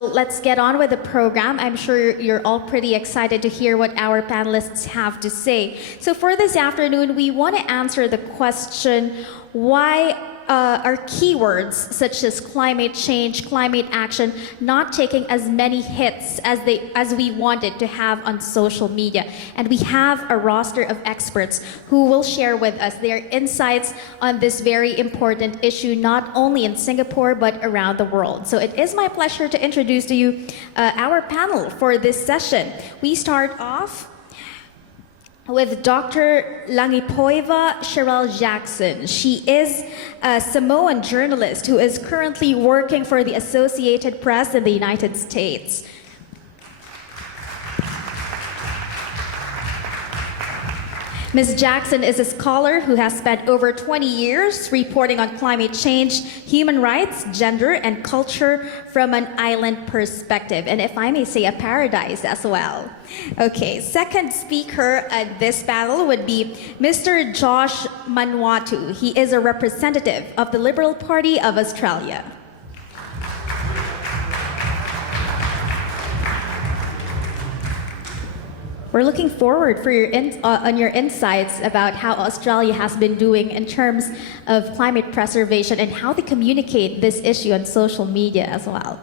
Let's get on with the program. I'm sure you're all pretty excited to hear what our panelists have to say. So for this afternoon, we want to answer the question, why are keywords such as climate change, climate action, not taking as many hits as we wanted to have on social media? And we have a roster of experts who will share with us their insights on this very important issue, not only in Singapore, but around the world. So it is my pleasure to introduce to you our panel for this session. We start off with Dr. Langipoiva Cheryl Jackson. She is a Samoan journalist who is currently working for the Associated Press in the United States. Ms. Jackson is a scholar who has spent over 20 years reporting on climate change, human rights, gender, and culture from an island perspective, and if I may say, a paradise as well. Okay, second speaker at this panel would be Mr. Josh Manwatu. He is a representative of the Liberal Party of Australia. We're looking forward for your insights about how Australia has been doing in terms of climate preservation and how they communicate this issue on social media as well.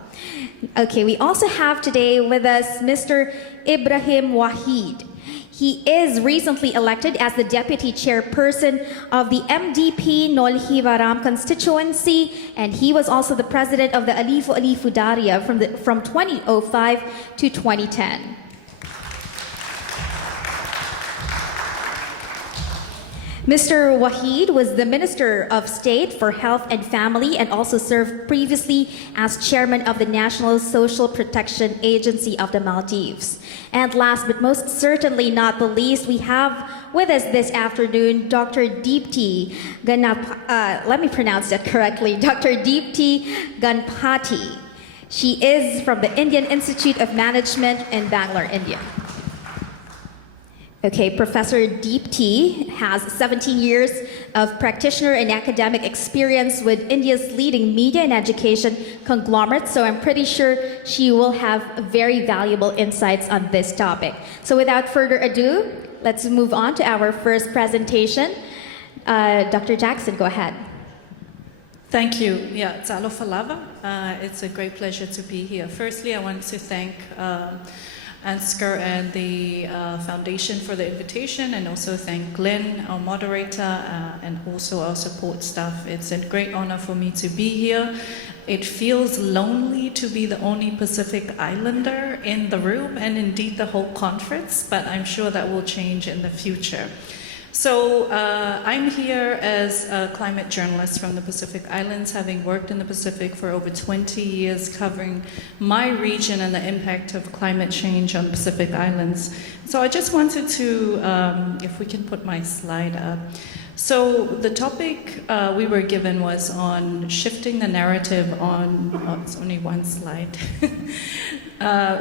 Okay, we also have today with us Mr. Ibrahim Wahid. He is recently elected as the deputy chairperson of the MDP Nolhivaram constituency, and he was also the president of the Alifu Alifu Daria from 2005 to 2010. Mr. Wahid was the Minister of State for Health and Family and also served previously as chairman of the National Social Protection Agency of the Maldives. And last but most certainly not the least, we have with us this afternoon Dr. Deepti let me pronounce that correctly, Dr. Deepti Ganpati. She is from the Indian Institute of Management in Bangalore, India. Okay, Professor Deepti has 17 years of practitioner and academic experience with India's leading media and education conglomerates, so I'm pretty sure she will have very valuable insights on this topic. So without further ado, let's move on to our first presentation. Dr. Jackson, go ahead. Thank you. Yeah, Tsalo Falava. It's a great pleasure to be here. Firstly, I want to thank Ansgar and the Foundation for the invitation, and also thank Glenn, our moderator, and also our support staff. It's a great honor for me to be here. It feels lonely to be the only Pacific Islander in the room, and indeed the whole conference, but I'm sure that will change in the future. So I'm here as a climate journalist from the Pacific Islands, having worked in the Pacific for over 20 years, covering my region and the impact of climate change on the Pacific Islands. So I just wanted to, if we can put my slide up. So the topic we were given was on shifting the narrative on, oh, it's only one slide.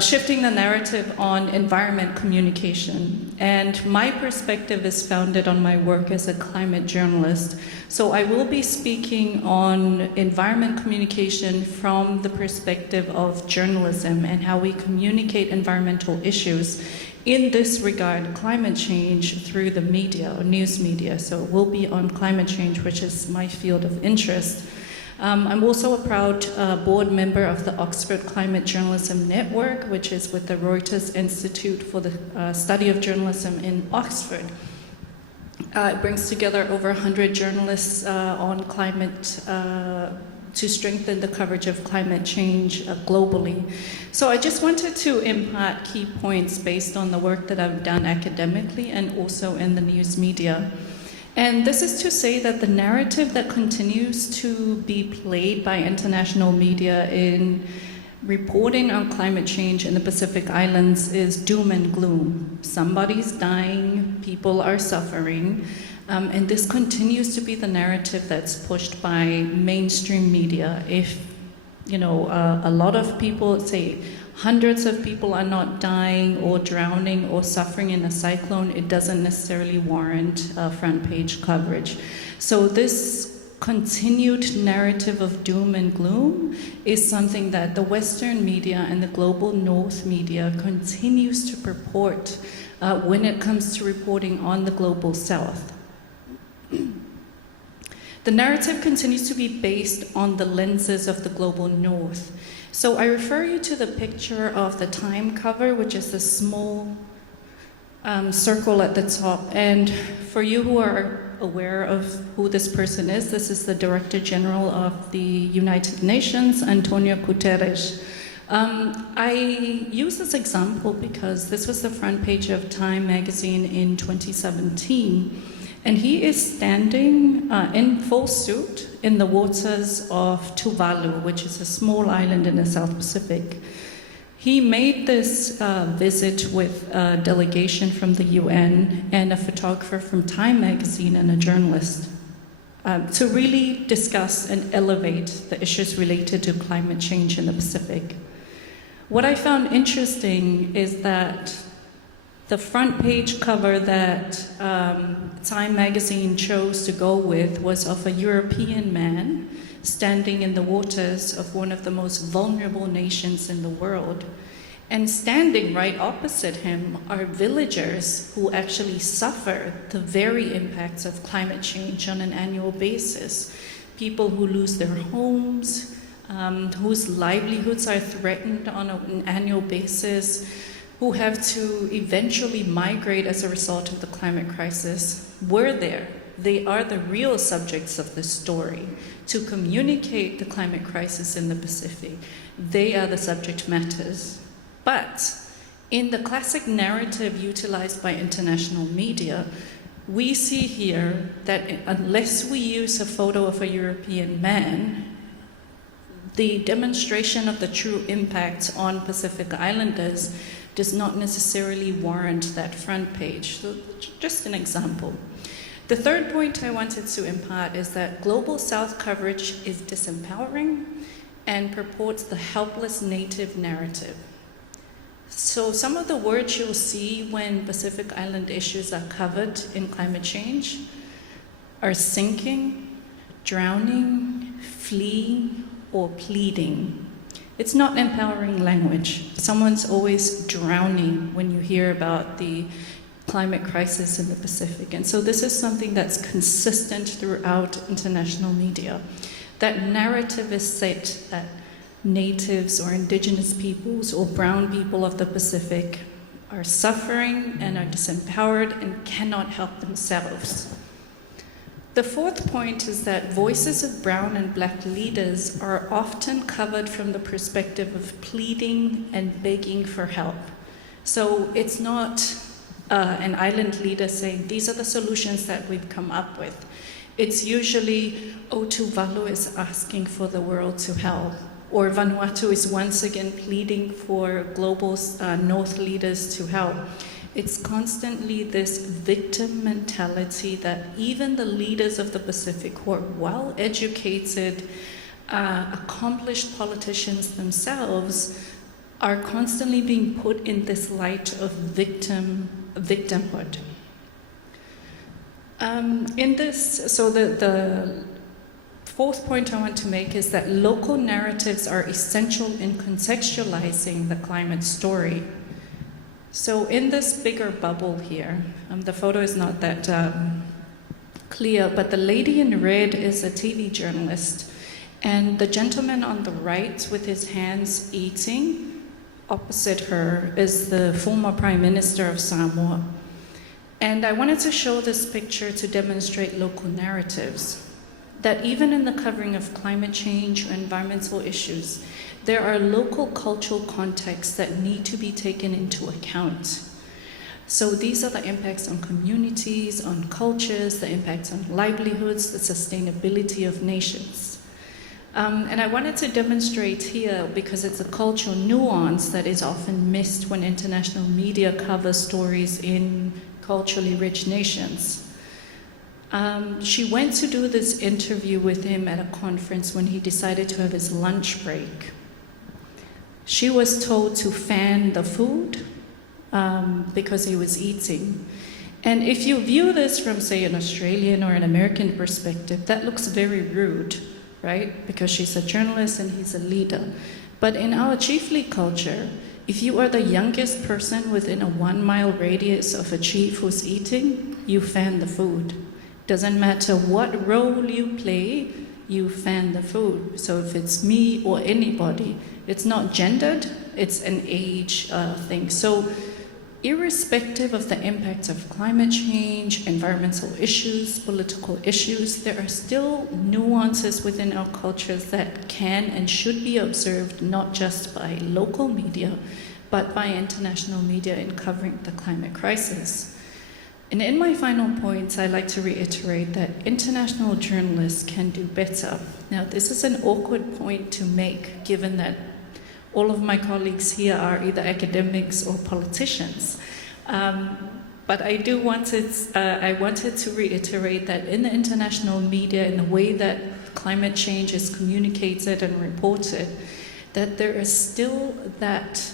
Shifting the narrative on environment communication. And my perspective is founded on my work as a climate journalist. So I will be speaking on environment communication from the perspective of journalism and how we communicate environmental issues, in this regard, climate change through the media, or news media. So it will be on climate change, which is my field of interest. I'm also a proud board member of the Oxford Climate Journalism Network, which is with the Reuters Institute for the Study of Journalism in Oxford. It brings together over 100 journalists on climate to strengthen the coverage of climate change globally. So I just wanted to impart key points based on the work that I've done academically and also in the news media. And this is to say that the narrative that continues to be played by international media in reporting on climate change in the Pacific Islands is doom and gloom. Somebody's dying, people are suffering, and this continues to be the narrative that's pushed by mainstream media. If, you know, a lot of people say, hundreds of people are not dying or drowning or suffering in a cyclone, it doesn't necessarily warrant front page coverage. So this continued narrative of doom and gloom is something that the Western media and the global North media continues to purport when it comes to reporting on the global South. The narrative continues to be based on the lenses of the global North. So I refer you to the picture of the Time cover, which is the small circle at the top. And for you who are aware of who this person is, this is the Director General of the United Nations, Antonio Guterres. I use this example because this was the front page of Time magazine in 2017. And he is standing in full suit in the waters of Tuvalu, which is a small island in the South Pacific. He made this visit with a delegation from the UN and a photographer from Time magazine and a journalist to really discuss and elevate the issues related to climate change in the Pacific. What I found interesting is that the front page cover that Time magazine chose to go with was of a European man standing in the waters of one of the most vulnerable nations in the world. And standing right opposite him are villagers who actually suffer the very impacts of climate change on an annual basis. People who lose their homes, whose livelihoods are threatened on an annual basis, who have to eventually migrate as a result of the climate crisis, were there. They are the real subjects of this story. To communicate the climate crisis in the Pacific, they are the subject matters. But in the classic narrative utilized by international media, we see here that unless we use a photo of a European man, the demonstration of the true impacts on Pacific Islanders does not necessarily warrant that front page. So just an example. The third point I wanted to impart is that Global South coverage is disempowering and purports the helpless native narrative. So some of the words you'll see when Pacific Island issues are covered in climate change are sinking, drowning, fleeing, or pleading. It's not empowering language. Someone's always drowning when you hear about the climate crisis in the Pacific. And so this is something that's consistent throughout international media. That narrative is set that natives or indigenous peoples or brown people of the Pacific are suffering and are disempowered and cannot help themselves. The fourth point is that voices of brown and black leaders are often covered from the perspective of pleading and begging for help. So it's not an island leader saying, these are the solutions that we've come up with. It's usually, oh, Tuvalu is asking for the world to help, or Vanuatu is once again pleading for global North leaders to help. It's constantly this victim mentality that even the leaders of the Pacific who are well-educated, accomplished politicians themselves are constantly being put in this light of victimhood. The fourth point I want to make is that local narratives are essential in contextualizing the climate story. So in this bigger bubble here, the photo is not that clear, but the lady in red is a TV journalist, and the gentleman on the right with his hands eating, opposite her is the former Prime Minister of Samoa. And I wanted to show this picture to demonstrate local narratives, that even in the covering of climate change or environmental issues, there are local cultural contexts that need to be taken into account. So these are the impacts on communities, on cultures, the impacts on livelihoods, the sustainability of nations. And I wanted to demonstrate here, because it's a cultural nuance that is often missed when international media covers stories in culturally rich nations. She went to do this interview with him at a conference when he decided to have his lunch break. She was told to fan the food because he was eating. And if you view this from, say, an Australian or an American perspective, that looks very rude, right? Because she's a journalist and he's a leader. But in our chiefly culture, if you are the youngest person within a 1 mile radius of a chief who's eating, you fan the food. Doesn't matter what role you play, you fan the food. So if it's me or anybody, it's not gendered, it's an age thing. So irrespective of the impacts of climate change, environmental issues, political issues, there are still nuances within our cultures that can and should be observed not just by local media, but by international media in covering the climate crisis. And in my final points, I'd like to reiterate that international journalists can do better. Now, this is an awkward point to make, given that all of my colleagues here are either academics or politicians. But I wanted to reiterate that in the international media, in the way that climate change is communicated and reported, that there is still that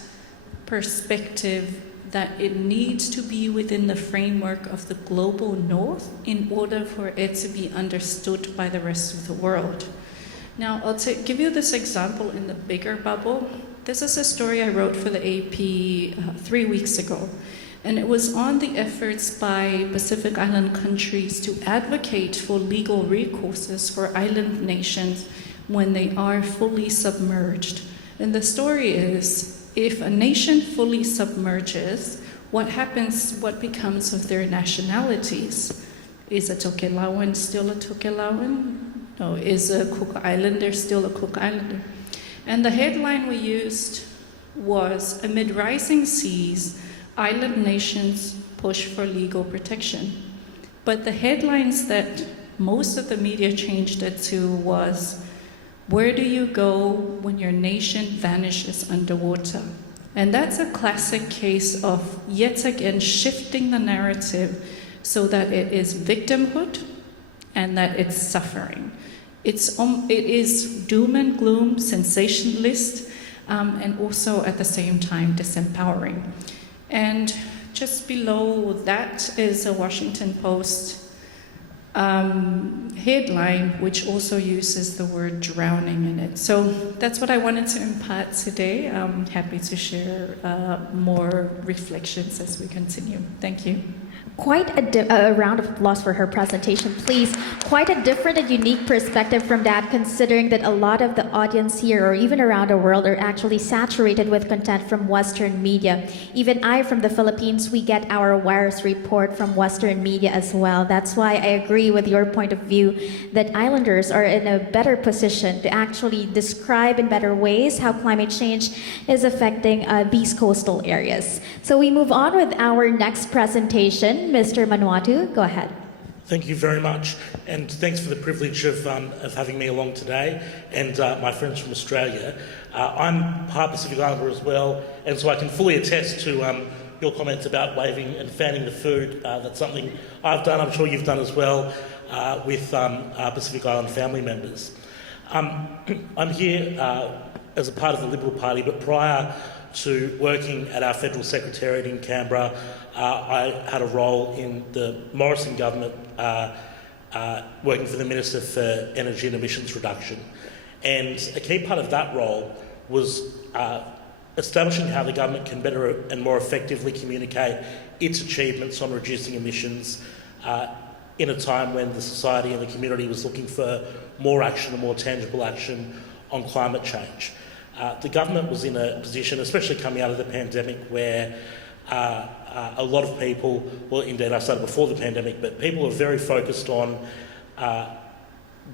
perspective that it needs to be within the framework of the global north in order for it to be understood by the rest of the world. Now, I'll give you this example in the bigger bubble. This is a story I wrote for the AP 3 weeks ago, and it was on the efforts by Pacific Island countries to advocate for legal recourses for island nations when they are fully submerged. And the story is, if a nation fully submerges, what happens, what becomes of their nationalities? Is a Tokelauan still a Tokelauan? No, is a Cook Islander still a Cook Islander? And the headline we used was, amid rising seas, island nations push for legal protection. But the headlines that most of the media changed it to was, where do you go when your nation vanishes underwater? And that's a classic case of, yet again, shifting the narrative so that it is victimhood and that it's suffering. It is doom and gloom, sensationalist, and also at the same time disempowering. And just below that is a Washington Post headline, which also uses the word drowning in it. So that's what I wanted to impart today. I'm happy to share more reflections as we continue. Thank you. Quite a round of applause for her presentation, please. Quite a different and unique perspective from that, considering that a lot of the audience here or even around the world are actually saturated with content from Western media. Even I, from the Philippines, we get our wires report from Western media as well. That's why I agree with your point of view that islanders are in a better position to actually describe in better ways how climate change is affecting these coastal areas. So we move on with our next presentation. Mr. Manuatu, go ahead. Thank you very much, and thanks for the privilege of having me along today, and my friends from Australia. I'm part Pacific Islander as well, and so I can fully attest to your comments about waving and fanning the food. That's something I've done, I'm sure you've done as well, with our Pacific Island family members. I'm here as a part of the Liberal Party, but prior to working at our Federal Secretariat in Canberra, I had a role in the Morrison government working for the Minister for Energy and Emissions Reduction. And a key part of that role was establishing how the government can better and more effectively communicate its achievements on reducing emissions in a time when the society and the community was looking for more action and more tangible action on climate change. The government was in a position, especially coming out of the pandemic, where a lot of people, well, indeed I started before the pandemic, but people are very focused on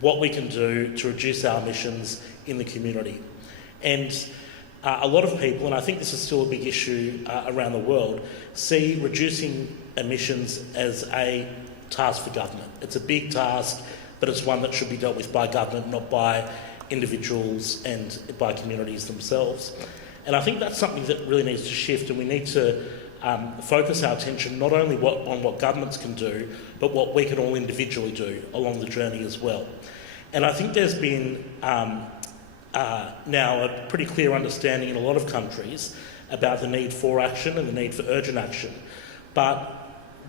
what we can do to reduce our emissions in the community. And a lot of people, and I think this is still a big issue around the world, see reducing emissions as a task for government. It's a big task, but it's one that should be dealt with by government, not by individuals and by communities themselves. And I think that's something that really needs to shift, and we need to focus our attention not only on what governments can do, but what we can all individually do along the journey as well. And I think there's been now a pretty clear understanding in a lot of countries about the need for action and the need for urgent action. But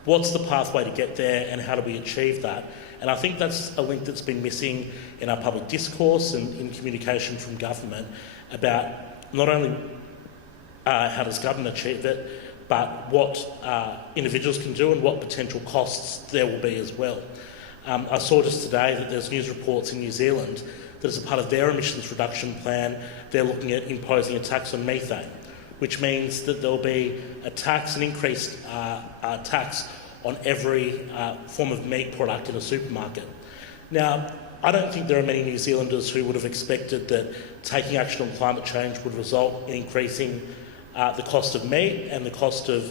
what's the pathway to get there and how do we achieve that? And I think that's a link that's been missing in our public discourse and in communication from government about not only how does government achieve it, but what individuals can do and what potential costs there will be as well. I saw just today that there's news reports in New Zealand that as a part of their emissions reduction plan, they're looking at imposing a tax on methane, which means that there'll be a tax, an increased tax on every form of meat product in a supermarket. Now, I don't think there are many New Zealanders who would have expected that taking action on climate change would result in increasing the cost of meat and the cost of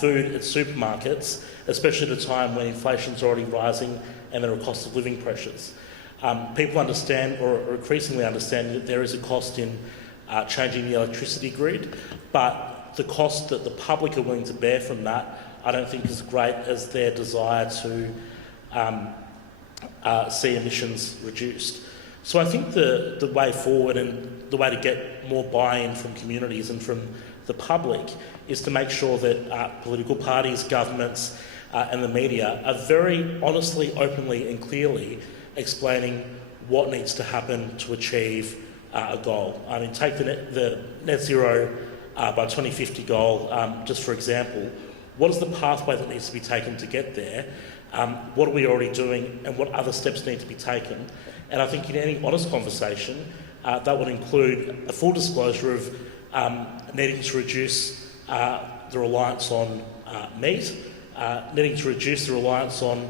food at supermarkets, especially at a time when inflation's already rising and there are cost of living pressures. People understand, or are increasingly understanding, that there is a cost in changing the electricity grid, but the cost that the public are willing to bear from that I don't think is great as their desire to see emissions reduced. So I think the way forward and the way to get more buy-in from communities and from the public is to make sure that political parties, governments and the media are very honestly, openly and clearly explaining what needs to happen to achieve a goal. I mean, take the net zero by 2050 goal, just for example. What is the pathway that needs to be taken to get there? What are we already doing and what other steps need to be taken? And I think in any honest conversation, that would include a full disclosure of needing to reduce the reliance on meat, needing to reduce the reliance on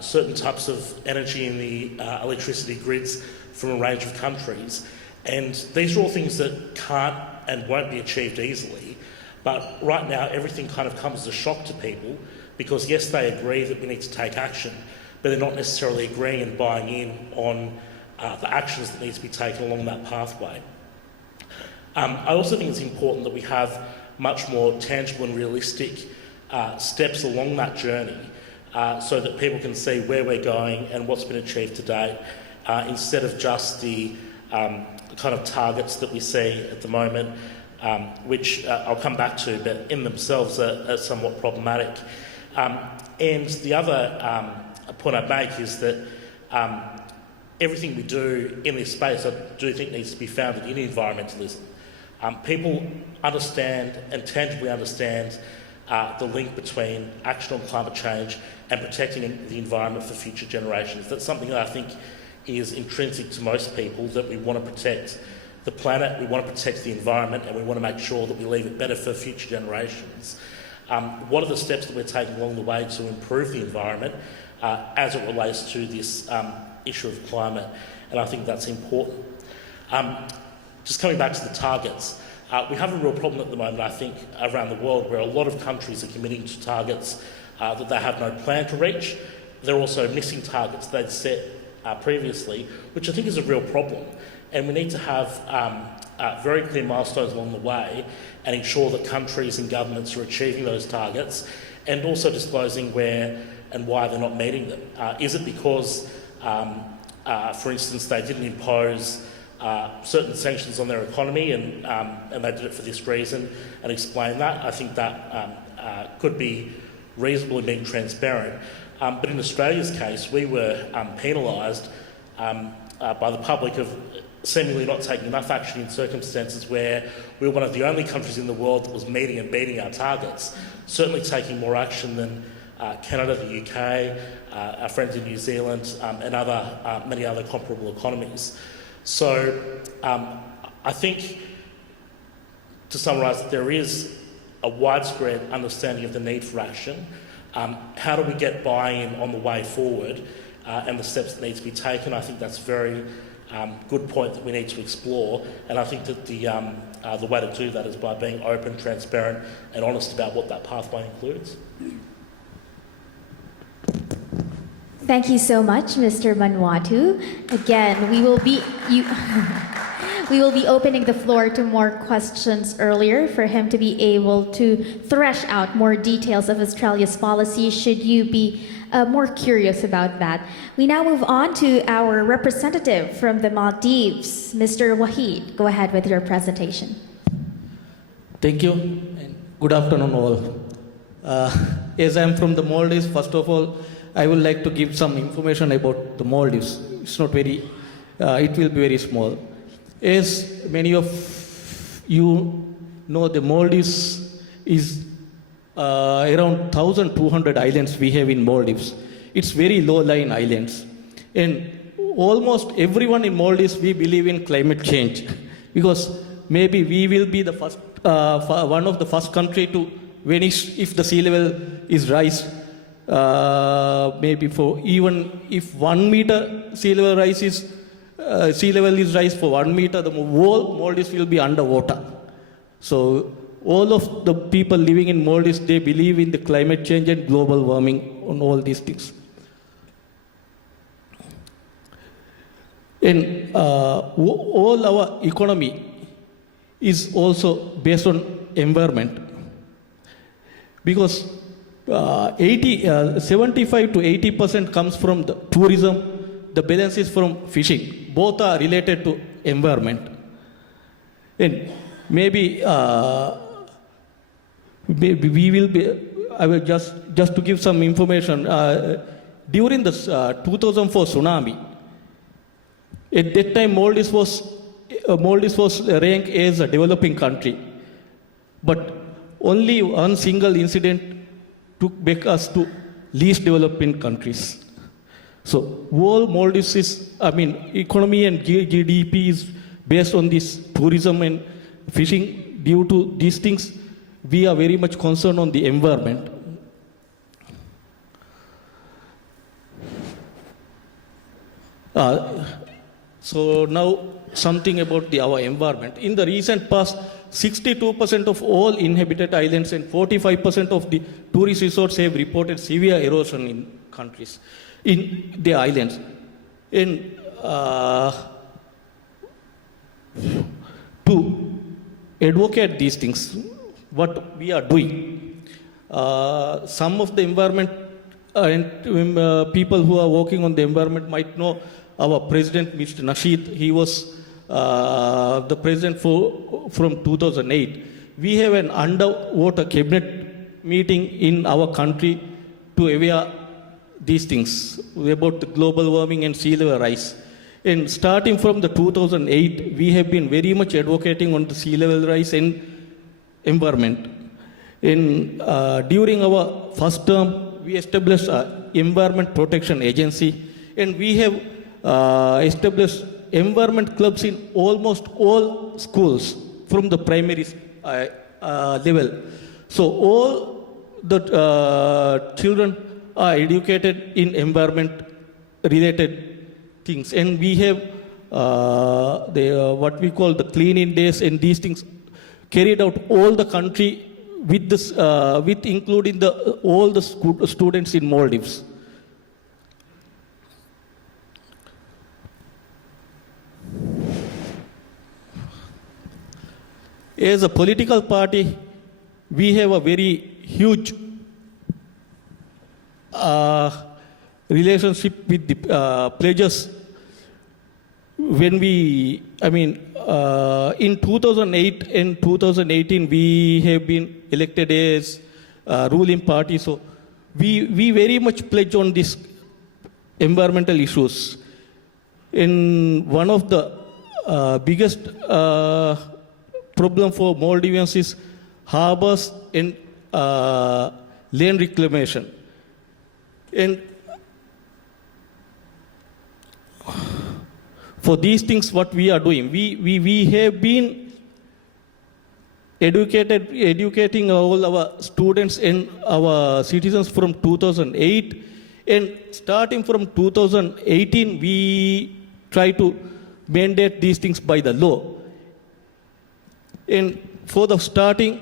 certain types of energy in the electricity grids from a range of countries. And these are all things that can't and won't be achieved easily. But right now, everything kind of comes as a shock to people because, yes, they agree that we need to take action, but they're not necessarily agreeing and buying in on the actions that need to be taken along that pathway. I also think it's important that we have much more tangible and realistic steps along that journey so that people can see where we're going and what's been achieved to date, instead of just the kind of targets that we see at the moment, which I'll come back to, but in themselves are somewhat problematic. And the other point I'd make is that everything we do in this space, I do think, needs to be founded in environmentalism. People understand and tangibly understand the link between action on climate change and protecting the environment for future generations. That's something that I think is intrinsic to most people, that we want to protect the planet, we want to protect the environment, and we want to make sure that we leave it better for future generations. What are the steps that we're taking along the way to improve the environment as it relates to this issue of climate? And I think that's important. Just coming back to the targets, we have a real problem at the moment, I think, around the world where a lot of countries are committing to targets that they have no plan to reach. They're also missing targets they'd set previously, which I think is a real problem. And we need to have very clear milestones along the way and ensure that countries and governments are achieving those targets and also disclosing where and why they're not meeting them. Is it because, for instance, they didn't impose certain sanctions on their economy and they did it for this reason, and explain that? I think that could be reasonable in being transparent. But in Australia's case, we were penalised by the public of seemingly not taking enough action in circumstances where we were one of the only countries in the world that was meeting and beating our targets, certainly taking more action than Canada, the UK, our friends in New Zealand and many other comparable economies. So I think, to summarise, that there is a widespread understanding of the need for action. How do we get buy-in on the way forward and the steps that need to be taken? I think that's a very good point that we need to explore, and I think that the way to do that is by being open, transparent and honest about what that pathway includes. Thank you so much, Mr. Manwatu. Again, we will be opening the floor to more questions earlier for him to be able to thresh out more details of Australia's policy should you be more curious about that. We now move on to our representative from the Maldives, Mr. Wahid. Go ahead with your presentation. Thank you and good afternoon all. As I am from the Maldives, first of all, I would like to give some information about the Maldives. It's not very, it will be very small. As many of you know, the Maldives is around 1,200 islands we have in Maldives. It's very low-lying islands. And almost everyone in Maldives, we believe in climate change because maybe we will be the first, one of the first country to vanish if the sea level is rise. Maybe for even if 1 meter sea level rise is rise for 1 meter, the whole Maldives will be underwater. So all of the people living in Maldives, they believe in the climate change and global warming on all these things. And all our economy is also based on environment. Because 75 to 80% comes from the tourism, the balance is from fishing. Both are related to environment. And maybe we will be, I will just to give some information, during the 2004 tsunami, at that time Maldives was ranked as a developing country. But only one single incident took back us to least developing countries. So whole Maldives is, economy and GDP is based on this tourism and fishing. Due to these things, we are very much concerned on the environment. So now something about our environment. In the recent past, 62% of all inhabited islands and 45% of the tourist resorts have reported severe erosion in countries, in the islands. And to advocate these things, what we are doing, some of the environment and people who are working on the environment might know our president, Mr. Nasheed. He was the president from 2008. We have an underwater cabinet meeting in our country to aware these things about the global warming and sea level rise. And starting from the 2008, we have been very much advocating on the sea level rise and environment. And during our first term, we established an Environment Protection Agency, and we have established environment clubs in almost all schools from the primary level. So all the children are educated in environment related things, and we have what we call the cleaning days, and these things carried out all the country with this, with including all the students in Maldives. As a political party, we have a very huge relationship with the pledges. When we, in 2008 and 2018, we have been elected as ruling party. So we very much pledge on these environmental issues. And one of the biggest problem for Maldivians is harbors and land reclamation. And for these things, what we are doing, we have been educating all our students and our citizens from 2008, and starting from 2018, we try to mandate these things by the law. And for the starting,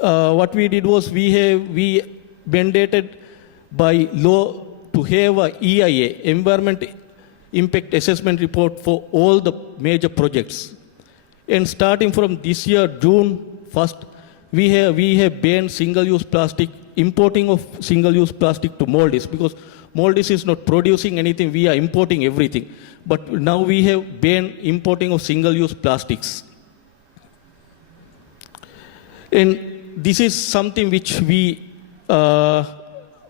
what we did was we mandated by law to have a EIA, Environment Impact Assessment Report, for all the major projects. And starting from this year, June 1st, we have banned single-use plastic, importing of single-use plastic to Maldives, because Maldives is not producing anything, we are importing everything. But now we have banned importing of single-use plastics. And this is something which we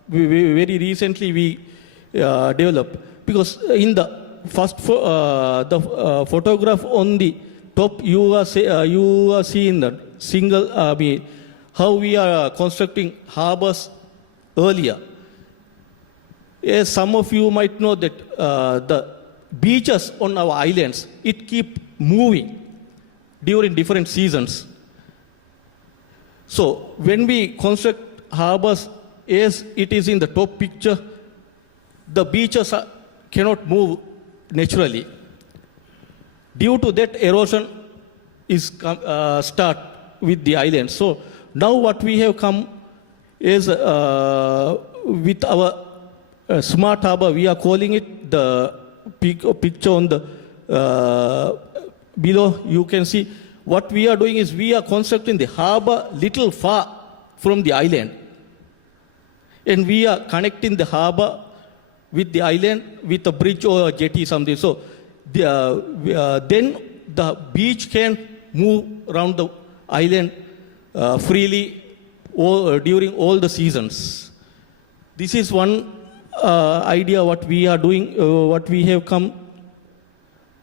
very recently developed. Because in the first photograph on the top, you are seeing the single, how we are constructing harbors earlier. As some of you might know that the beaches on our islands, it keep moving during different seasons. So when we construct harbors, as it is in the top picture, the beaches cannot move naturally. Due to that, erosion is start with the island. So now what we have come is with our smart harbor, we are calling it the picture on the below. You can see what we are doing is we are constructing the harbor little far from the island, and we are connecting the harbor with the island with a bridge or a jetty something. So then the beach can move around the island freely during all the seasons. This is one idea what we are doing, what we have come.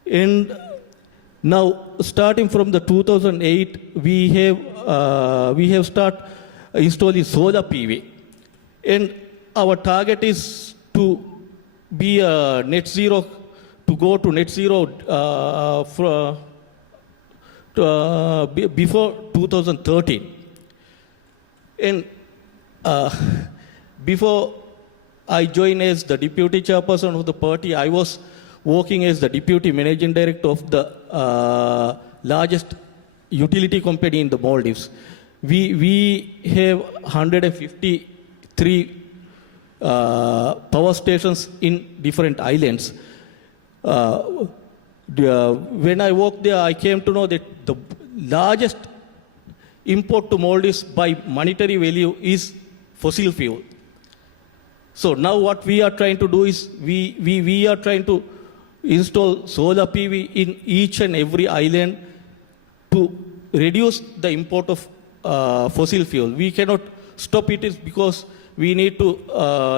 And now, starting from the 2008, we have started installing solar PV, and our target is to be net zero, to go to net zero before 2013. And before I joined as the deputy chairperson of the party, I was working as the deputy managing director of the largest utility company in the Maldives. We have 153 power stations in different islands. When I worked there, I came to know that the largest import to Maldives by monetary value is fossil fuel. So now what we are trying to do is we are trying to install solar PV in each and every island to reduce the import of fossil fuel. We cannot stop it because we need to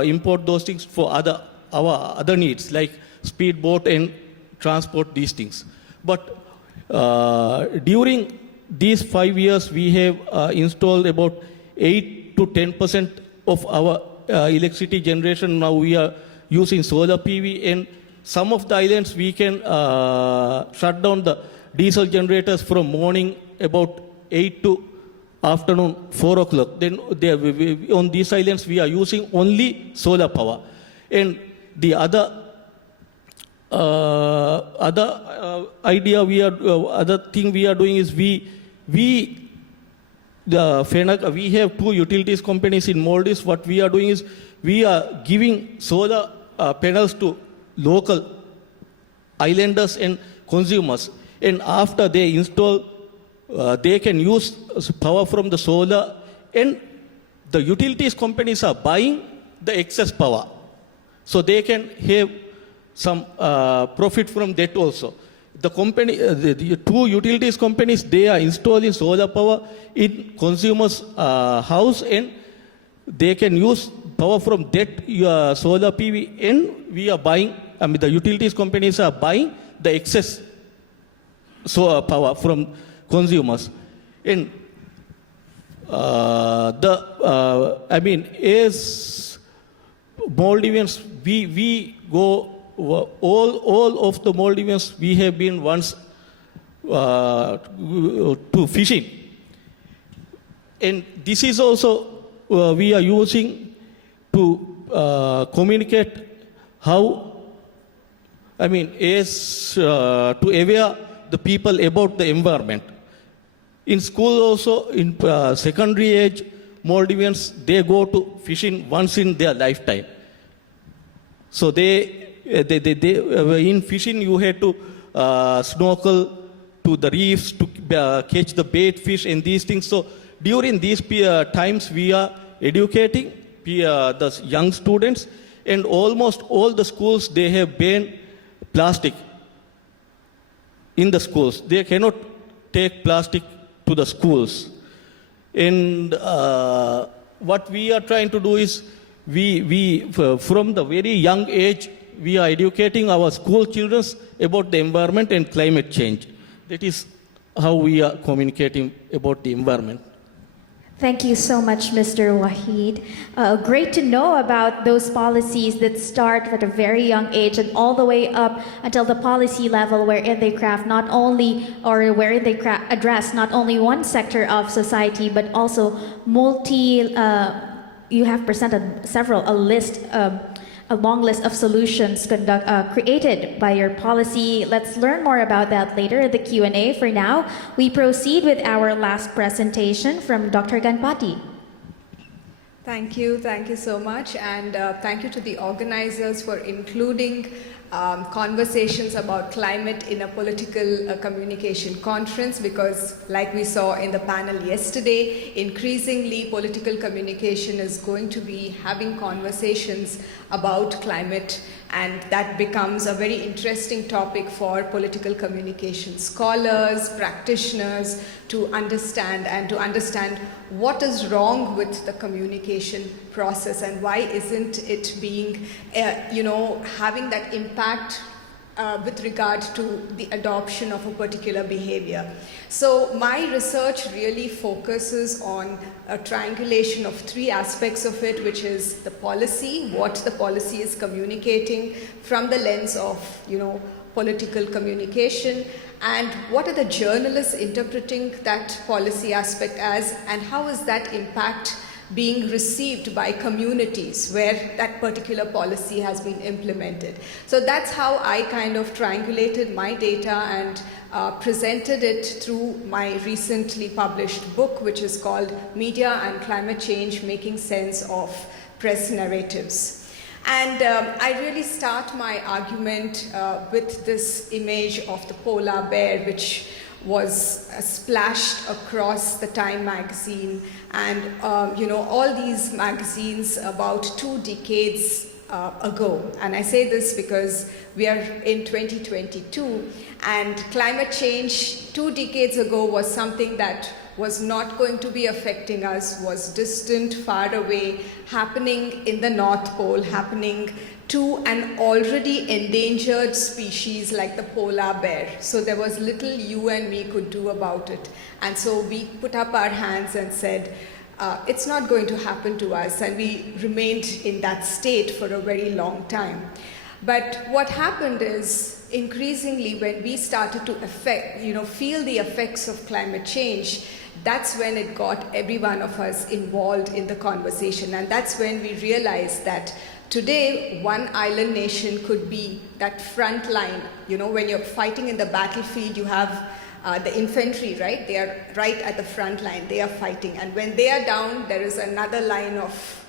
import those things for our other needs like speedboat and transport these things. But during these 5 years, we have installed about 8 to 10% of our electricity generation. Now we are using solar PV, and some of the islands we can shut down the diesel generators from morning about 8 to afternoon 4 o'clock. Then on these islands we are using only solar power. And the other thing we are doing is we have two utilities companies in Maldives. What we are doing is we are giving solar panels to local islanders and consumers, and after they install, they can use power from the solar, and the utilities companies are buying the excess power, so they can have some profit from that also. The company, the two utilities companies, they are installing solar power in consumers' house, and they can use power from that solar PV, and we are buying. The utilities companies are buying the excess solar power from consumers, and as Maldivians, we go. All of the Maldivians, we have been once to fishing. And this is also we are using to communicate how, to aware the people about the environment. In school also, in secondary age, Maldivians, they go to fishing once in their lifetime. So in fishing, you had to snorkel to the reefs to catch the bait fish and these things. So during these times, we are educating the young students, and almost all the schools, they have banned plastic in the schools. They cannot take plastic to the schools. And what we are trying to do is, from the very young age, we are educating our school children about the environment and climate change. That is how we are communicating about the environment. Thank you so much, Mr. Wahid. Great to know about those policies that start at a very young age and all the way up until the policy level wherein they craft not only, or wherein they address not only one sector of society, but also you have presented a long list of solutions created by your policy. Let's learn more about that later in the Q&A. For now, we proceed with our last presentation from Dr. Ganpati. Thank you so much, and thank you to the organizers for including conversations about climate in a political communication conference, because like we saw in the panel yesterday, increasingly political communication is going to be having conversations about climate, and that becomes a very interesting topic for political communication scholars, practitioners to understand what is wrong with the communication process and why isn't it being, having that impact with regard to the adoption of a particular behavior. So my research really focuses on a triangulation of three aspects of it, which is the policy, what the policy is communicating from the lens of, political communication, and what are the journalists interpreting that policy aspect as, and how is that impact being received by communities where that particular policy has been implemented. So that's how I kind of triangulated my data and presented it through my recently published book, which is called Media and Climate Change: Making Sense of Press Narratives. And I really start my argument with this image of the polar bear, which was splashed across the Time magazine and all these magazines about 2 decades ago. And I say this because we are in 2022, and climate change 2 decades ago was something that was not going to be affecting us, was distant, far away, happening in the North Pole, happening to an already endangered species like the polar bear. So there was little you and me could do about it. And so we put up our hands and said, it's not going to happen to us. And we remained in that state for a very long time. But what happened is, increasingly when we started to feel the effects of climate change, that's when it got every one of us involved in the conversation. And that's when we realized that today, one island nation could be that front line. When you're fighting in the battlefield, you have the infantry, right? They are right at the front line. They are fighting. And when they are down, there is another line of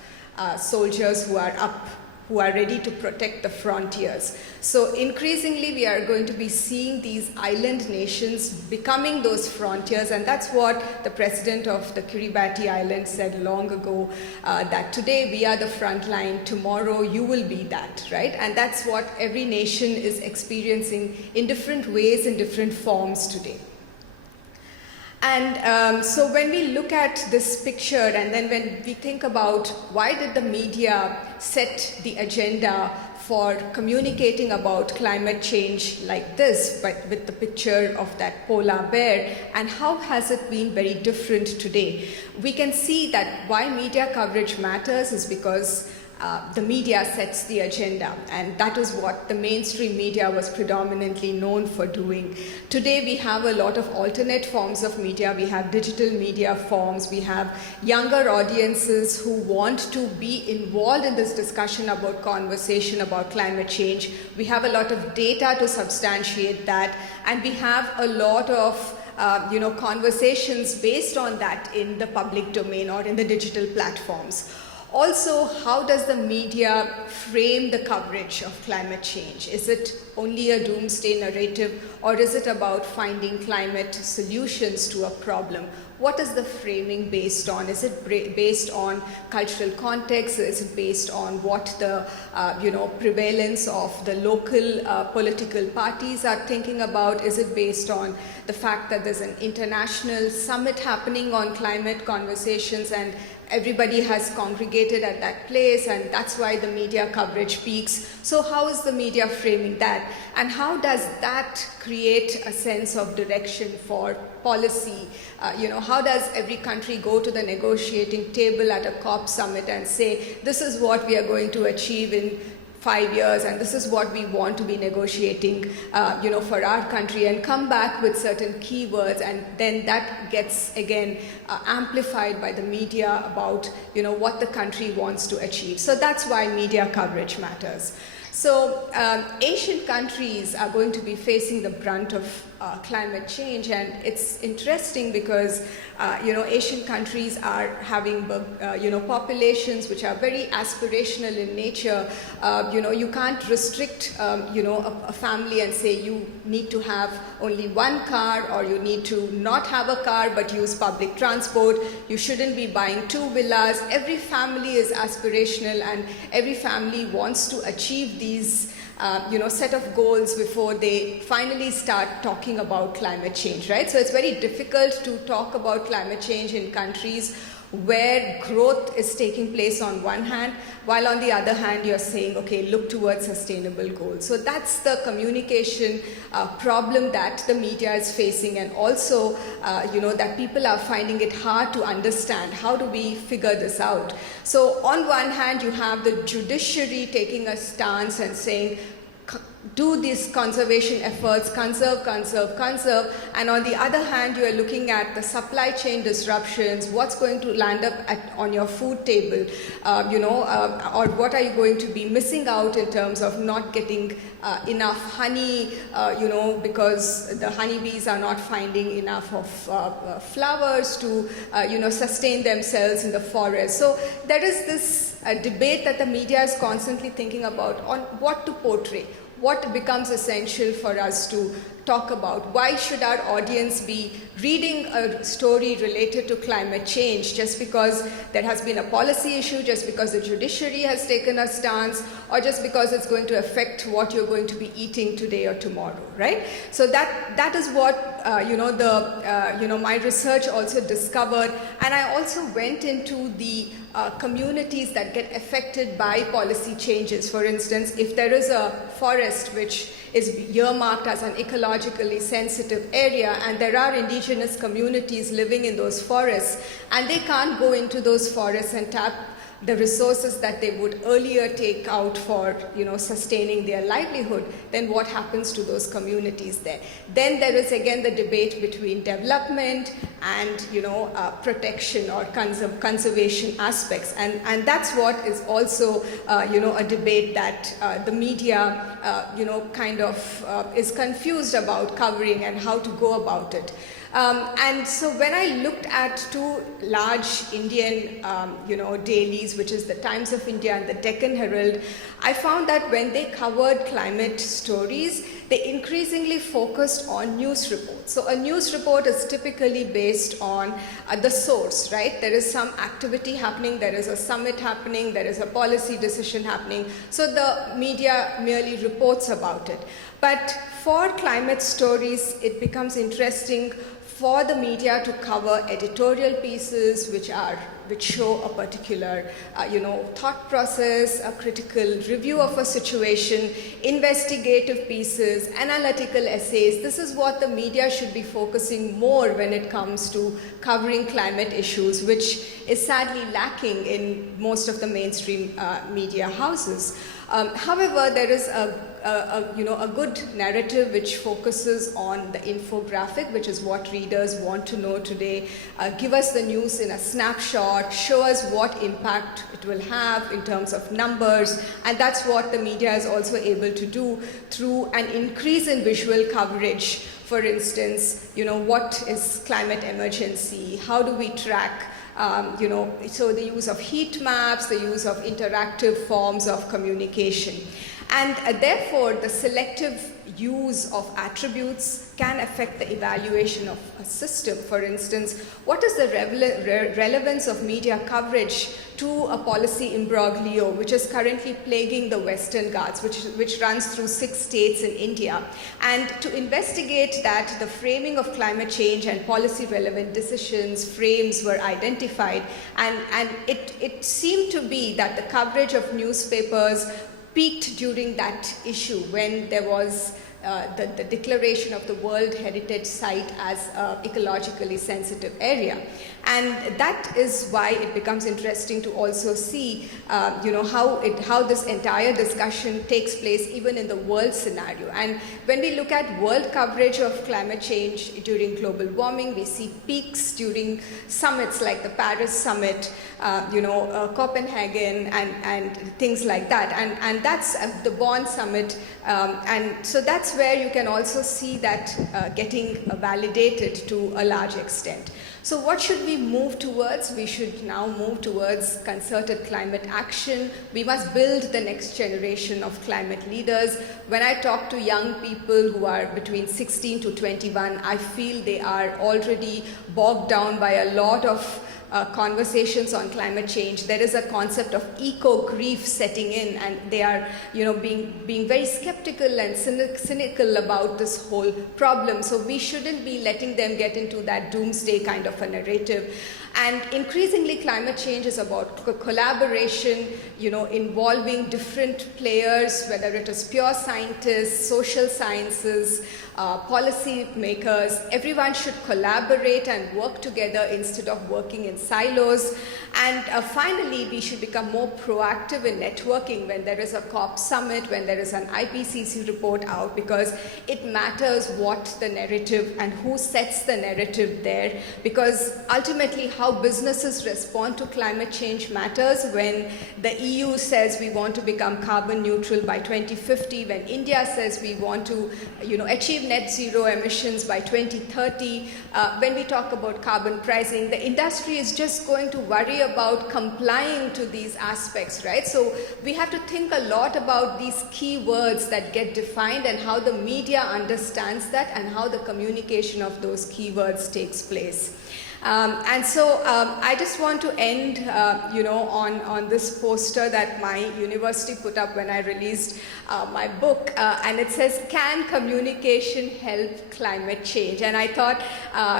soldiers who are up, who are ready to protect the frontiers. So increasingly, we are going to be seeing these island nations becoming those frontiers, and that's what the president of the Kiribati Island said long ago, that today we are the front line, tomorrow you will be that, right? And that's what every nation is experiencing in different ways, in different forms today. And so when we look at this picture, and then when we think about why did the media set the agenda for communicating about climate change like this, but with the picture of that polar bear, and how has it been very different today? We can see that why media coverage matters is because the media sets the agenda, and that is what the mainstream media was predominantly known for doing. Today we have a lot of alternate forms of media. We have digital media forms, we have younger audiences who want to be involved in this discussion about conversation about climate change. We have a lot of data to substantiate that, and we have a lot of conversations based on that in the public domain or in the digital platforms. Also, how does the media frame the coverage of climate change? Is it only a doomsday narrative, or is it about finding climate solutions to a problem? what is the framing based on? Is it based on cultural context? Is it based on what the prevalence of the local political parties are thinking about? Is it based on the fact that there's an international summit happening on climate conversations and everybody has congregated at that place, and that's why the media coverage peaks? So how is the media framing that? And how does that create a sense of direction for policy? How does every country go to the negotiating table at a COP summit and say, this is what we are going to achieve in 5 years, and this is what we want to be negotiating, for our country, and come back with certain keywords, and then that gets again amplified by the media about, what the country wants to achieve. So that's why media coverage matters. So Asian countries are going to be facing the brunt of climate change, and it's interesting because Asian countries are having populations which are very aspirational in nature. You can't restrict a family and say you need to have only one car, or you need to not have a car but use public transport. You shouldn't be buying 2 villas. Every family is aspirational, and every family wants to achieve these set of goals before they finally start talking about climate change, right? So it's very difficult to talk about climate change in countries where growth is taking place on one hand, while on the other hand you're saying, okay, look towards sustainable goals. So that's the communication problem that the media is facing, and also that people are finding it hard to understand. How do we figure this out? So on one hand you have the judiciary taking a stance and saying, do these conservation efforts, conserve, and on the other hand you are looking at the supply chain disruptions, what's going to land up on your food table, or what are you going to be missing out in terms of not getting enough honey, because the honeybees are not finding enough of flowers to sustain themselves in the forest. So there is this debate that the media is constantly thinking about on what to portray. What becomes essential for us to talk about? Why should our audience be reading a story related to climate change just because there has been a policy issue, just because the judiciary has taken a stance, or just because it's going to affect what you're going to be eating today or tomorrow, right? So that is what my research also discovered, and I also went into the communities that get affected by policy changes. For instance, if there is a forest which is earmarked as an ecologically sensitive area, and there are indigenous communities living in those forests, and they can't go into those forests and tap the resources that they would earlier take out for sustaining their livelihood, then what happens to those communities there? Then there is again the debate between development and protection or conservation aspects, and that's what is also a debate that the media is confused about covering and how to go about it. And so when I looked at 2 large Indian, dailies, which is the Times of India and the Deccan Herald, I found that when they covered climate stories, they increasingly focused on news reports. So a news report is typically based on the source, right? There is some activity happening, there is a summit happening, there is a policy decision happening. So the media merely reports about it. But for climate stories, it becomes interesting for the media to cover editorial pieces which show a particular thought process, a critical review of a situation, investigative pieces, analytical essays. This is what the media should be focusing more when it comes to covering climate issues, which is sadly lacking in most of the mainstream media houses. However, there is a good narrative which focuses on the infographic, which is what readers want to know today. Give us the news in a snapshot, show us what impact it will have in terms of numbers, and that's what the media is also able to do through an increase in visual coverage. For instance, what is climate emergency? How do we track? So the use of heat maps, the use of interactive forms of communication. And therefore, the selective use of attributes can affect the evaluation of a system. For instance, what is the relevance of media coverage to a policy imbroglio which is currently plaguing the Western Ghats, which runs through 6 states in India? And to investigate that, the framing of climate change and policy relevant decisions frames were identified, and it seemed to be that the coverage of newspapers peaked during that issue when there was the declaration of the World Heritage Site as an ecologically sensitive area. And that is why it becomes interesting to also see how this entire discussion takes place even in the world scenario. And when we look at world coverage of climate change during global warming, we see peaks during summits like the Paris Summit, Copenhagen, and things like that. And that's the Bonn Summit. And so that's where you can also see that getting validated to a large extent. So what should we move towards? We should now move towards concerted climate action. We must build the next generation of climate leaders. When I talk to young people who are between 16 to 21, I feel they are already bogged down by a lot of conversations on climate change. There is a concept of eco-grief setting in, and they are being very skeptical and cynical about this whole problem. So we shouldn't be letting them get into that doomsday kind of a narrative. And increasingly climate change is about collaboration, involving different players, whether it is pure scientists, social sciences, policy makers. Everyone should collaborate and work together instead of working in silos. And finally, we should become more proactive in networking when there is a COP summit, when there is an IPCC report out, because it matters what the narrative and who sets the narrative there. Because ultimately, how businesses respond to climate change matters. When the EU says we want to become carbon neutral by 2050, when India says we want to achieve net zero emissions by 2030, when we talk about carbon pricing, the industry is just going to worry about complying to these aspects, right? So we have to think a lot about these key words that get defined and how the media understands that and how the communication of those keywords takes place. And so I just want to end, on this poster that my university put up when I released my book, and it says, "Can communication help climate change?" And I thought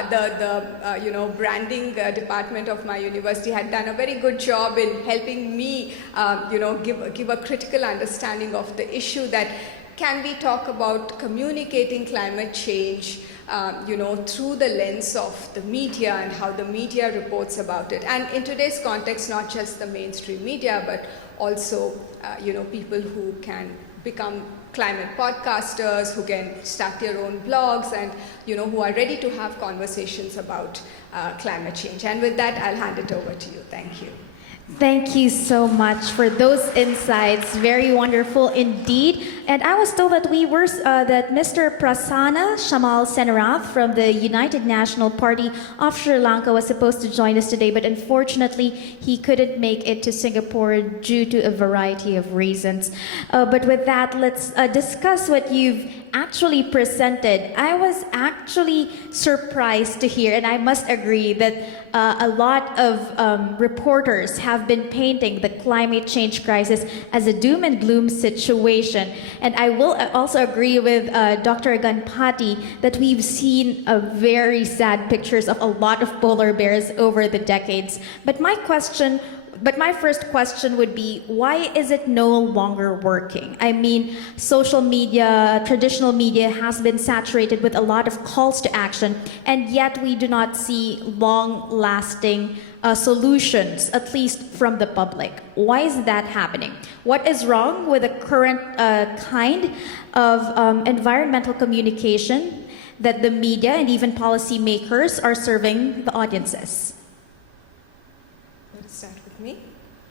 the branding department of my university had done a very good job in helping me, give a critical understanding of the issue that can we talk about communicating climate change through the lens of the media and how the media reports about it. And in today's context, not just the mainstream media, but also, people who can become climate podcasters, who can start their own blogs, and, who are ready to have conversations about climate change. And with that, I'll hand it over to you. Thank you. Thank you so much for those insights. Very wonderful indeed. And I was told that that Mr. Prasanna Shamal Senarath from the United National Party of Sri Lanka was supposed to join us today, but unfortunately he couldn't make it to Singapore due to a variety of reasons. But with that, let's discuss what you've actually presented. I was actually surprised to hear, and I must agree, that a lot of reporters have been painting the climate change crisis as a doom and gloom situation. And I will also agree with Dr. Ganpati that we've seen very sad pictures of a lot of polar bears over the decades. But my first question would be, why is it no longer working? I mean, social media, traditional media has been saturated with a lot of calls to action, and yet we do not see long-lasting solutions, at least from the public. Why is that happening? What is wrong with the current kind of environmental communication that the media and even policymakers are serving the audiences? Start with me?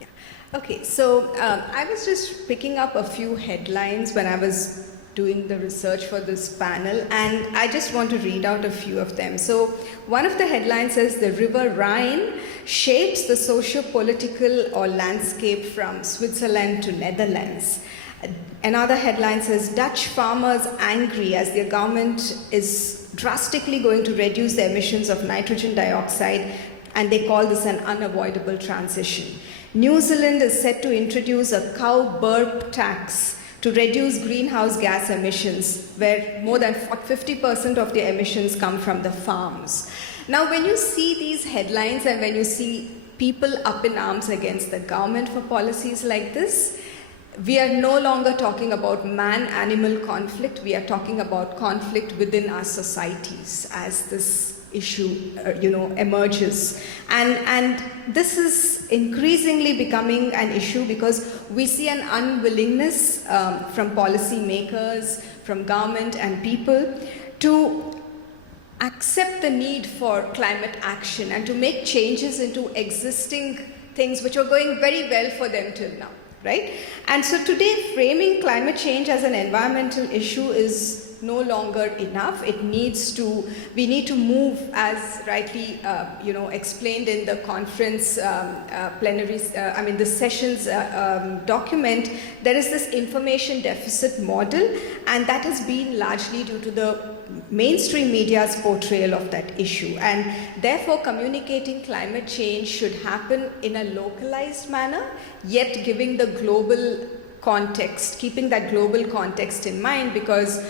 Yeah. Okay, so I was just picking up a few headlines when I was doing the research for this panel, and I just want to read out a few of them. So one of the headlines says, "The River Rhine shapes the socio-political or landscape from Switzerland to Netherlands." Another headline says, Dutch farmers angry as their government is drastically going to reduce the emissions of nitrogen dioxide, and they call this an unavoidable transition. New Zealand is set to introduce a cow burp tax to reduce greenhouse gas emissions, where more than 50% of the emissions come from the farms. Now, when you see these headlines and when you see people up in arms against the government for policies like this, we are no longer talking about man-animal conflict. We are talking about conflict within our societies as this issue, emerges. And this is increasingly becoming an issue because we see an unwillingness from policymakers, from government and people to accept the need for climate action and to make changes into existing things which are going very well for them till now, right? And so today, framing climate change as an environmental issue is no longer enough. We need to move, as rightly explained in the conference the sessions document. There is this information deficit model, and that has been largely due to the mainstream media's portrayal of that issue. And therefore, communicating climate change should happen in a localized manner, yet giving the global context, keeping that global context in mind, because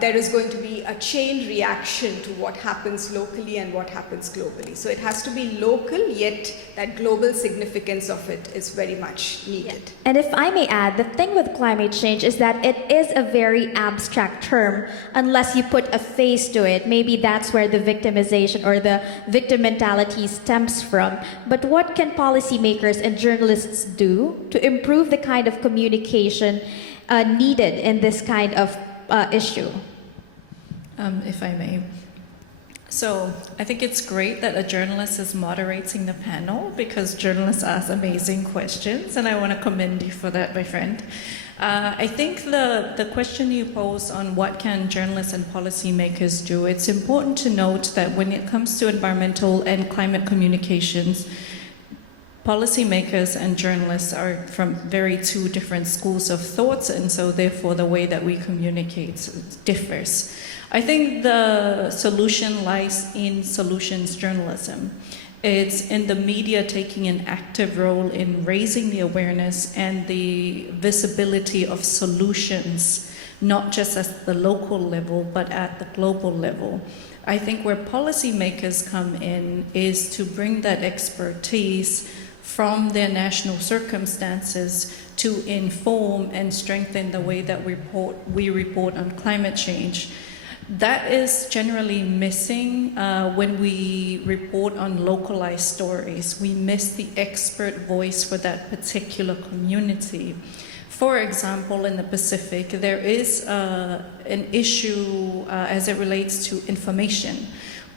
there is going to be a chain reaction to what happens locally and what happens globally. So it has to be local, yet that global significance of it is very much needed. Yeah. And if I may add, the thing with climate change is that it is a very abstract term unless you put a face to it. Maybe that's where the victimization or the victim mentality stems from. But what can policymakers and journalists do to improve the kind of communication needed in this kind of issue? If I may. So I think it's great that a journalist is moderating the panel because journalists ask amazing questions, and I want to commend you for that, my friend. I think the question you posed on what can journalists and policymakers do, it's important to note that when it comes to environmental and climate communications, policymakers and journalists are from two different schools of thoughts, and so therefore the way that we communicate differs. I think the solution lies in solutions journalism. It's in the media taking an active role in raising the awareness and the visibility of solutions, not just at the local level, but at the global level. I think where policymakers come in is to bring that expertise from their national circumstances to inform and strengthen the way that we report on climate change. That is generally missing when we report on localized stories. We miss the expert voice for that particular community. For example, in the Pacific, there is an issue as it relates to information.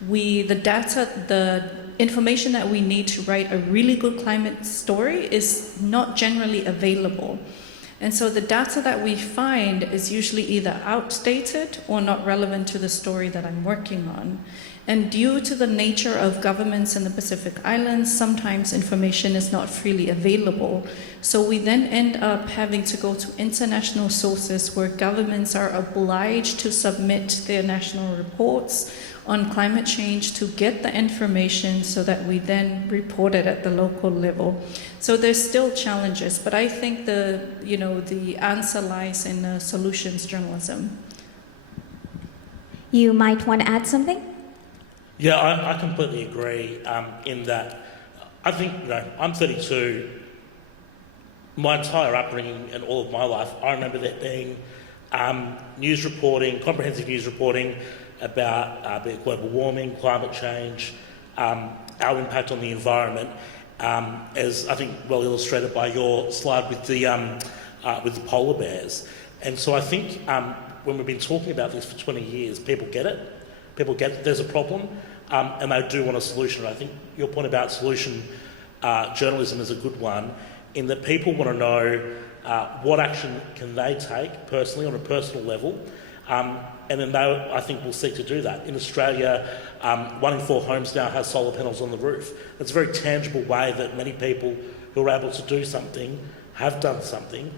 The information that we need to write a really good climate story is not generally available. And so the data that we find is usually either outdated or not relevant to the story that I'm working on. And due to the nature of governments in the Pacific Islands, sometimes information is not freely available. So we then end up having to go to international sources where governments are obliged to submit their national reports on climate change to get the information so that we then report it at the local level. So there's still challenges, but I think the answer lies in solutions journalism. You might want to add something? Yeah, I completely agree in that. I think, I'm 32. My entire upbringing and all of my life, I remember there being news reporting, comprehensive news reporting about global warming, climate change, our impact on the environment, as I think well illustrated by your slide with the polar bears. And so I think when we've been talking about this for 20 years, people get it. People get that there's a problem, and they do want a solution. I think your point about solution journalism is a good one, in that people want to know what action can they take personally on a personal level. And then they, I think, will seek to do that. In Australia, 1 in 4 homes now has solar panels on the roof. It's a very tangible way that many people who are able to do something have done something.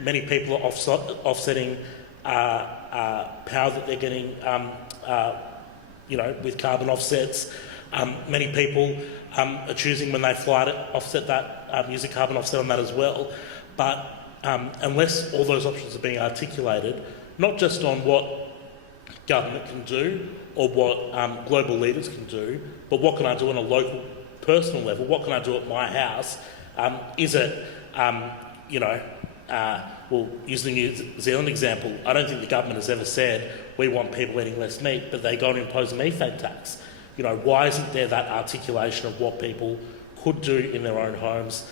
many people are offsetting power that they're getting, with carbon offsets. Many people are choosing when they fly to offset that, use a carbon offset on that as well. But unless all those options are being articulated, not just on what government can do or what global leaders can do, but what can I do on a local, personal level? What can I do at my house? Is it, well, using the New Zealand example, I don't think the government has ever said we want people eating less meat, but they go and impose a methane tax. Why isn't there that articulation of what people could do in their own homes,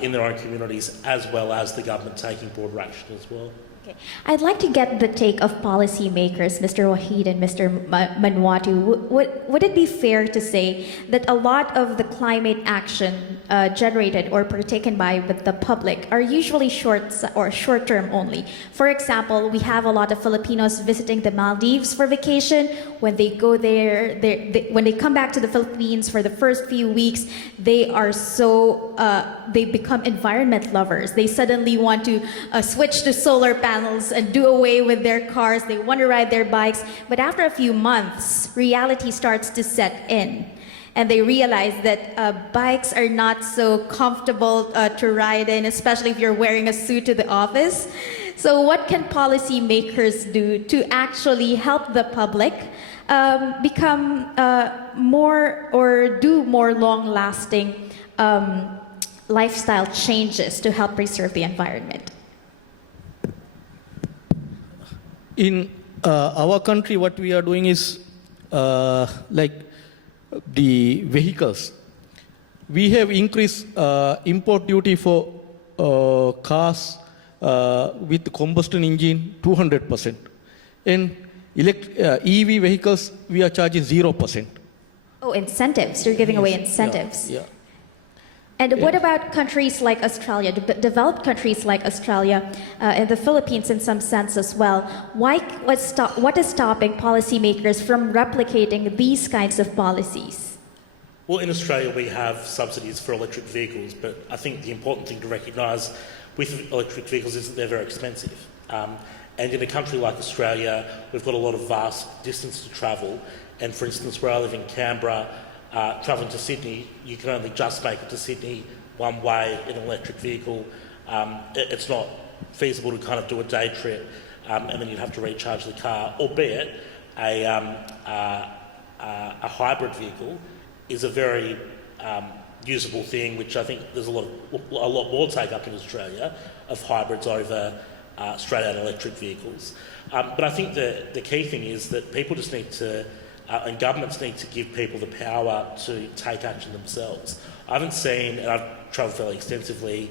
in their own communities, as well as the government taking broader action as well? Okay. I'd like to get the take of policymakers, Mr. Wahid and Mr. Manwatu. Would it be fair to say that a lot of the climate action generated or partaken by with the public are usually short-term only? For example, we have a lot of Filipinos visiting the Maldives for vacation. When they go there, when they come back to the Philippines for the first few weeks, they are they become environment lovers. They suddenly want to switch to solar panels and do away with their cars. They want to ride their bikes. But after a few months, reality starts to set in. And they realize that bikes are not so comfortable to ride in, especially if you're wearing a suit to the office. So what can policymakers do to actually help the public become more or do more long-lasting lifestyle changes to help preserve the environment? In our country, what we are doing is like the vehicles. We have increased import duty for cars with combustion engine 200%. And EV vehicles, we are charging 0%. Oh, incentives. You're giving away incentives. Yeah. And what about countries like Australia, developed countries like Australia and the Philippines in some sense as well? What is stopping policymakers from replicating these kinds of policies? Well, in Australia we have subsidies for electric vehicles, but I think the important thing to recognise with electric vehicles is that they're very expensive. And in a country like Australia, we've got a lot of vast distance to travel. And for instance, where I live in Canberra, travelling to Sydney, you can only just make it to Sydney one way in an electric vehicle. It's not feasible to kind of do a day trip and then you'd have to recharge the car, albeit a hybrid vehicle is a very usable thing, which I think there's a lot more take up in Australia of hybrids over straight out electric vehicles. But I think the key thing is that people just need to and governments need to give people the power to take action themselves. I haven't seen, and I've travelled fairly extensively,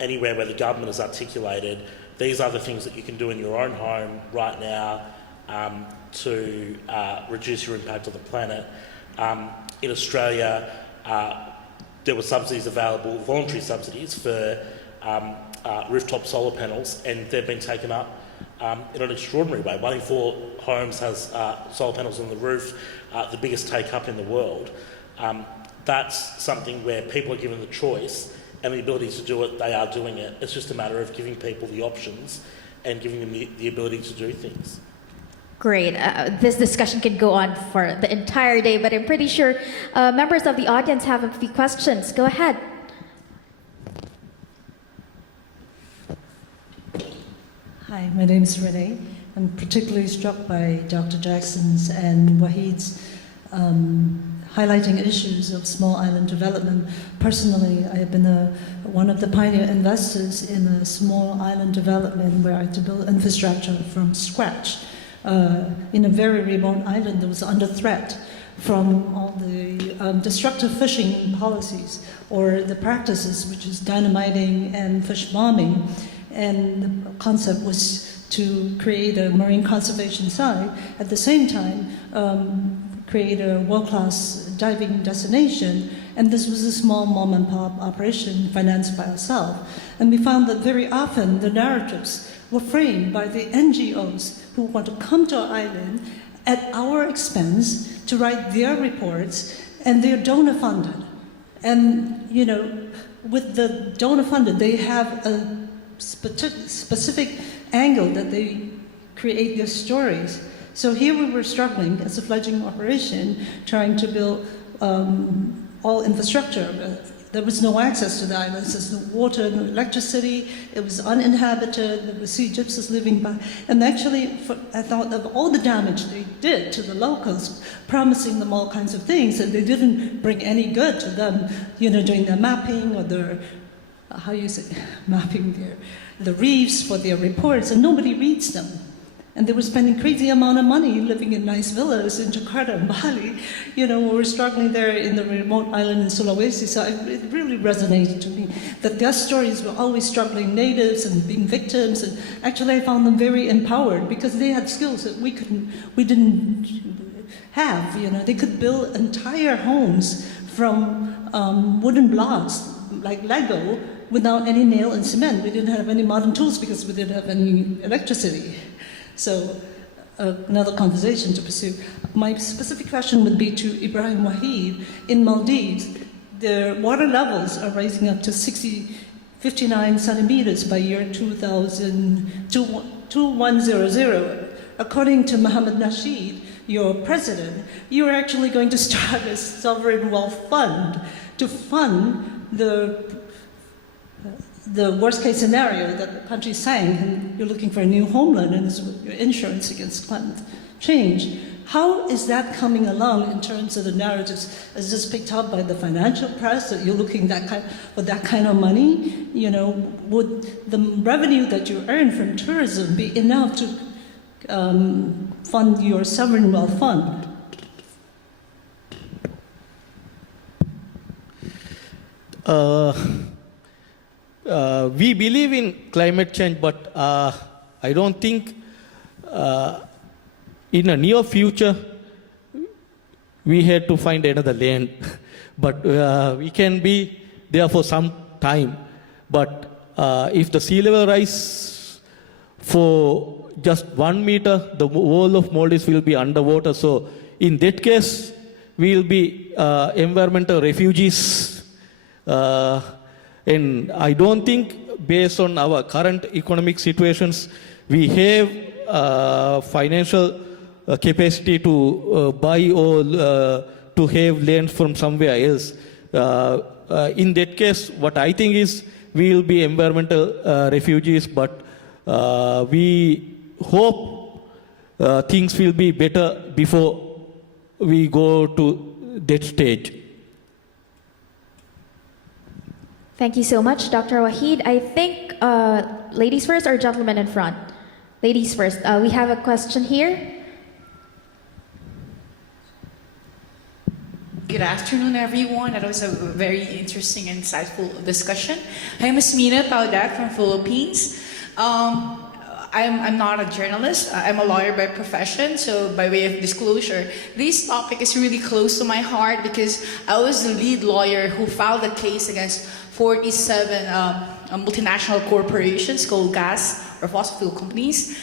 anywhere where the government has articulated these are the things that you can do in your own home right now to reduce your impact on the planet. In Australia, there were subsidies available, voluntary subsidies for rooftop solar panels, and they've been taken up in an extraordinary way. 1 in 4 homes has solar panels on the roof, the biggest take-up in the world. That's something where people are given the choice and the ability to do it, they are doing it. It's just a matter of giving people the options and giving them the ability to do things. Great. This discussion could go on for the entire day, but I'm pretty sure members of the audience have a few questions. Go ahead. Hi, my name is Renee. I'm particularly struck by Dr. Jackson's and Wahid's highlighting issues of small island development. Personally, I have been one of the pioneer investors in a small island development where I had to build infrastructure from scratch in a very remote island that was under threat from all the destructive fishing policies or the practices, which is dynamiting and fish bombing. And the concept was to create a marine conservation site, at the same time create a world-class diving destination. And this was a small mom-and-pop operation financed by ourselves. And we found that very often the narratives were framed by the NGOs who want to come to our island at our expense to write their reports, and they're donor-funded. And, you know, with the donor-funded, they have a specific angle that they create their stories. So here we were struggling as a fledgling operation, trying to build all infrastructure. There was no access to the islands. There's no water, no electricity. It was uninhabited. There were sea gypsies living by. And actually, I thought of all the damage they did to the locals, promising them all kinds of things, and they didn't bring any good to them, doing their mapping or their, mapping the reefs for their reports, and nobody reads them. And they were spending crazy amount of money living in nice villas in Jakarta and Bali. We were struggling there in the remote island in Sulawesi. So it really resonated to me that their stories were always struggling natives and being victims. And actually, I found them very empowered because they had skills that we didn't have. They could build entire homes from wooden blocks like Lego without any nail and cement. We didn't have any modern tools because we didn't have any electricity. So another conversation to pursue. My specific question would be to Ibrahim Wahid. In Maldives, the water levels are rising up to 59 centimeters by year 2100. According to Mohammed Nasheed, your president, you're actually going to start a sovereign wealth fund to fund the worst case scenario that the country sank and you're looking for a new homeland and your insurance against climate change. How is that coming along in terms of the narratives? Is this picked up by the financial press that you're looking for that kind of money? Would the revenue that you earn from tourism be enough to fund your sovereign wealth fund? We believe in climate change, but I don't think in a near future we had to find another land. But we can be there for some time. But if the sea level rise for just 1 meter, the whole of Maldives will be underwater. So in that case, we will be environmental refugees. And I don't think, based on our current economic situations, we have financial capacity to buy or to have land from somewhere else. In that case, what I think is we will be environmental refugees, but we hope things will be better before we go to that stage. Thank you so much, Dr. Wahid. I think ladies first or gentlemen in front? Ladies first. We have a question here. Good afternoon, everyone. That was a very interesting, insightful discussion. I'm Asmina Paudat from Philippines. I'm not a journalist. I'm a lawyer by profession, so by way of disclosure, this topic is really close to my heart because I was the lead lawyer who filed a case against 47 multinational corporations, coal, gas, or fossil fuel companies,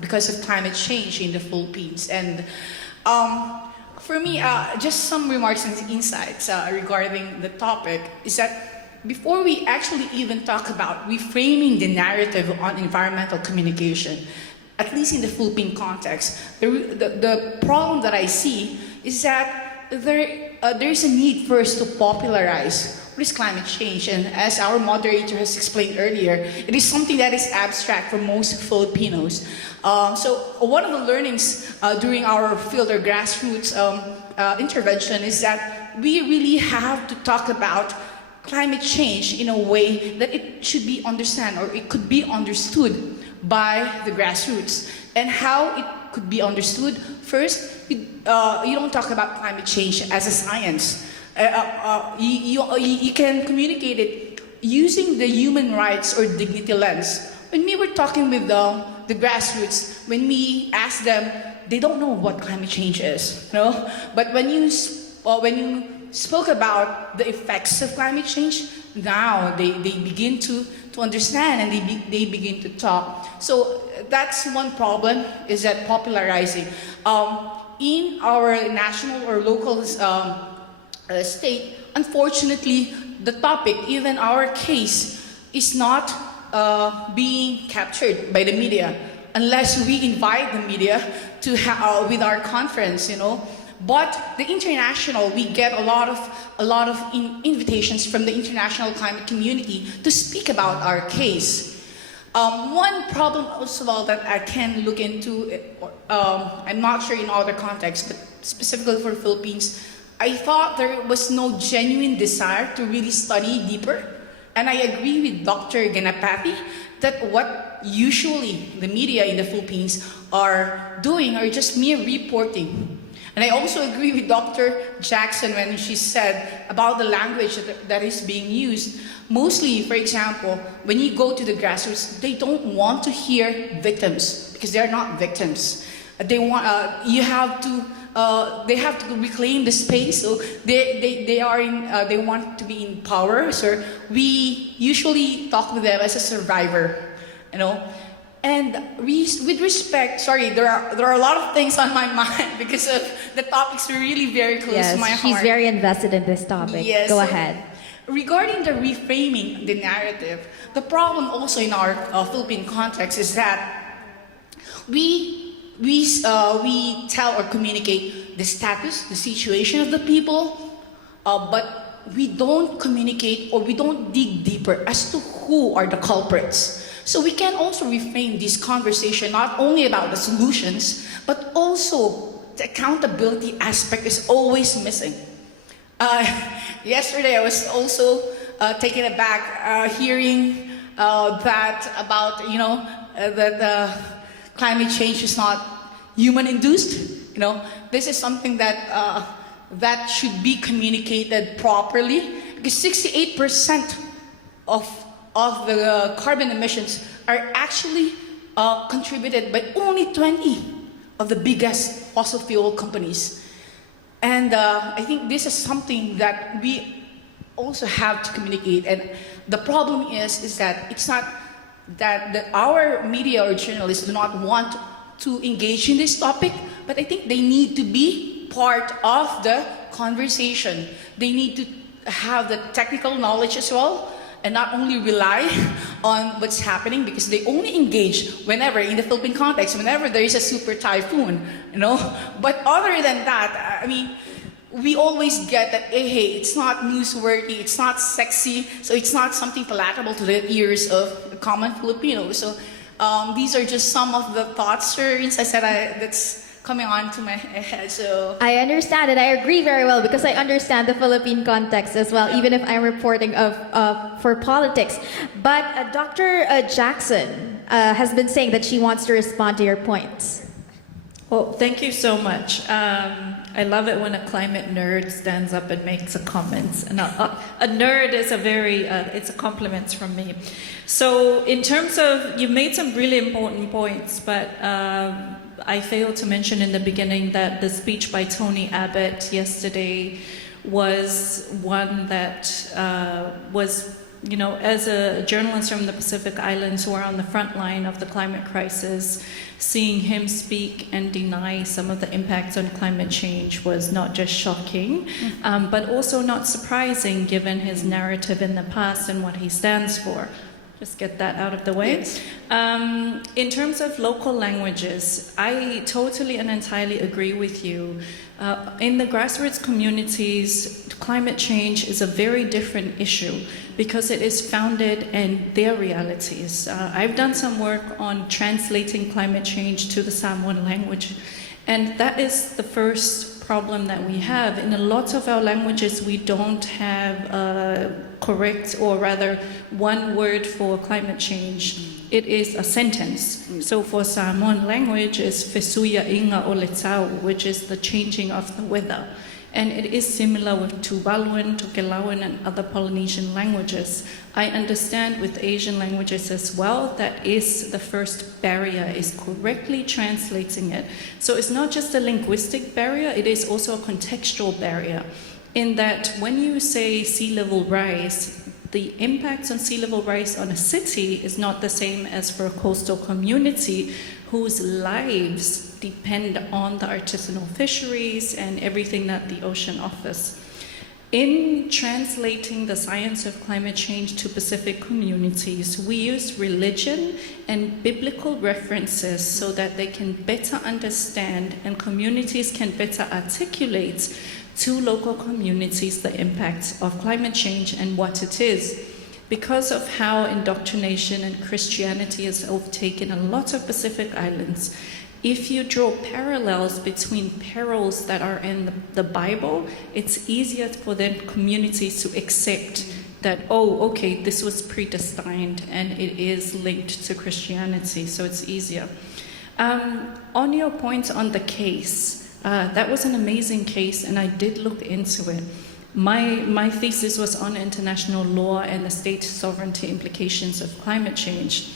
because of climate change in the Philippines. And for me, just some remarks and insights regarding the topic is that before we actually even talk about reframing the narrative on environmental communication, at least in the Philippine context, the problem that I see is that there is a need first to popularize what is climate change. And as our moderator has explained earlier, it is something that is abstract for most Filipinos. So one of the learnings during our field or grassroots intervention is that we really have to talk about climate change in a way that it should be understood or it could be understood by the grassroots. And how it could be understood, first, you don't talk about climate change as a science. You can communicate it using the human rights or dignity lens. When we were talking with the grassroots, when we asked them, they don't know what climate change is, But when you spoke about the effects of climate change, now they begin to understand and they begin to talk. So that's one problem, is that popularizing. In our national or local state, unfortunately, the topic, even our case, is not being captured by the media unless we invite the media to with our conference, you know. But the international, we get a lot of invitations from the international climate community to speak about our case. One problem also that I can look into, I'm not sure in other contexts, but specifically for Philippines, I thought there was no genuine desire to really study deeper. And I agree with Dr. Ganapathy that what usually the media in the Philippines are doing are just mere reporting. And I also agree with Dr. Jackson when she said about the language that is being used. Mostly, for example, when you go to the grassroots, they don't want to hear victims because they're not victims. They want they have to reclaim the space. So they want to be in power. So we usually talk with them as a survivor, you know. And with respect, sorry, there are a lot of things on my mind because of the topics are really very close to my heart. She's very invested in this topic. Yes. Go ahead. Regarding the reframing the narrative, the problem also in our Philippine context is that we tell or communicate the status, the situation of the people, but we don't communicate or we don't dig deeper as to who are the culprits. So we can also reframe this conversation not only about the solutions, but also the accountability aspect is always missing. Yesterday I was also taken aback hearing that about, you know, that climate change is not human-induced. You know, this is something that that should be communicated properly because 68% of the carbon emissions are actually contributed by only 20 of the biggest fossil fuel companies. And I think this is something that we also have to communicate. And the problem is that it's not that our media or journalists do not want to engage in this topic, but I think they need to be part of the conversation. They need to have the technical knowledge as well, and not only rely on what's happening because they only engage whenever, in the Philippine context, whenever there is a super typhoon, you know. But other than that, I mean, we always get that, hey, it's not newsworthy, it's not sexy, so it's not something palatable to the ears of the common Filipino. So these are just some of the thoughts, sir, insights that's coming on to my head. So I understand and I agree very well because I understand the Philippine context as well, even if I'm reporting for politics. But Dr. Jackson has been saying that she wants to respond to your points. Well, thank you so much. I love it when a climate nerd stands up and makes a comment. And a nerd is it's a compliment from me. So in terms of, you made some really important points, but I failed to mention in the beginning that the speech by Tony Abbott yesterday was one that was, you know, as a journalist from the Pacific Islands who are on the front line of the climate crisis, seeing him speak and deny some of the impacts on climate change was not just shocking, but also not surprising given his narrative in the past and what he stands for. Just get that out of the way. Yes. In terms of local languages, I totally and entirely agree with you. In the grassroots communities, climate change is a very different issue because it is founded in their realities. I've done some work on translating climate change to the Samoan language, and that is the first problem that we have. In a lot of our languages, we don't have correct, or rather one word for climate change. It is a sentence. So for Samoan language, it's fesuya inga o letau, which is the changing of the weather. And it is similar with Tuvaluan, Tokelauan, and other Polynesian languages. I understand with Asian languages as well, that is the first barrier, is correctly translating it. So it's not just a linguistic barrier, it is also a contextual barrier. In that when you say sea level rise, the impacts on sea level rise on a city is not the same as for a coastal community whose lives depend on the artisanal fisheries and everything that the ocean offers. In translating the science of climate change to Pacific communities, we use religion and biblical references so that they can better understand and communities can better articulate to local communities the impacts of climate change and what it is. Because of how indoctrination and Christianity has overtaken a lot of Pacific islands, if you draw parallels between perils that are in the Bible, it's easier for then communities to accept that, oh, okay, this was predestined and it is linked to Christianity, so it's easier. On your point on the case, that was an amazing case and I did look into it. My thesis was on international law and the state sovereignty implications of climate change.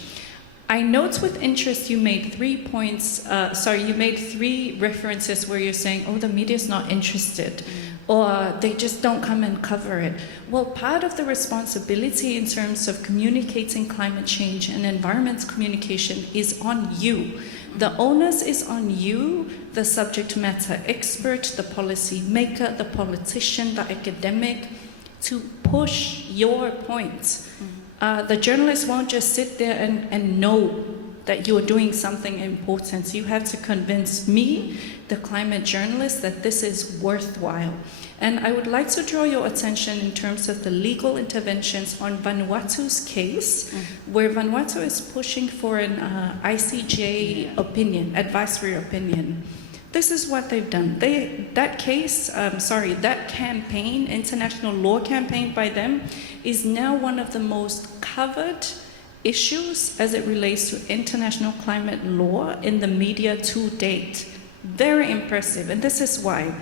I note with interest you made 3 points, you made 3 references where you're saying, oh, the media's not interested, or they just don't come and cover it. Well, part of the responsibility in terms of communicating climate change and environment communication is on you. The onus is on you, the subject matter expert, the policy maker, the politician, the academic, to push your points. The journalist won't just sit there and know that you're doing something important. You have to convince me, the climate journalist, that this is worthwhile. And I would like to draw your attention in terms of the legal interventions on Vanuatu's case, where Vanuatu is pushing for an ICJ opinion, advisory opinion. This is what they've done. That campaign, international law campaign by them, is now one of the most covered issues as it relates to international climate law in the media to date. Very impressive, and this is why.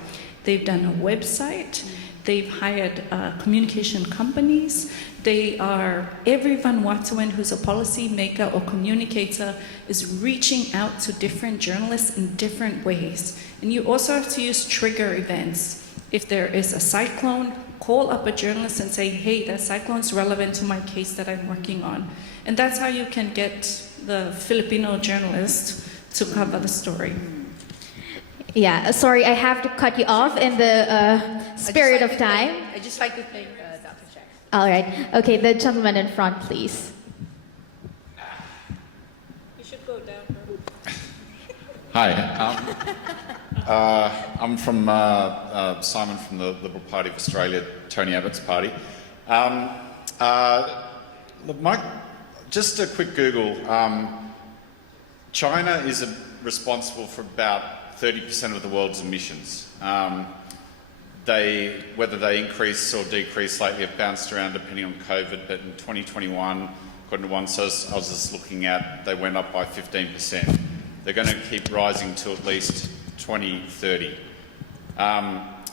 They've done a website, they've hired communication companies, every Vanuatuan who's a policy maker or communicator is reaching out to different journalists in different ways. And you also have to use trigger events. If there is a cyclone, call up a journalist and say, hey, that cyclone's relevant to my case that I'm working on. And that's how you can get the Filipino journalist to cover the story. Yeah, sorry, I have to cut you off in the spirit of time. I'd just like to thank Dr. Jackson. All right. Okay, the gentleman in front, please. You should go down. Hi. I'm from Simon from the Liberal Party of Australia, Tony Abbott's party. Look, Mike, just a quick Google. China is responsible for about 30% of the world's emissions. Whether they increase or decrease slightly have bounced around depending on COVID, but in 2021, according to one source I was just looking at, they went up by 15%. They're going to keep rising to at least 2030.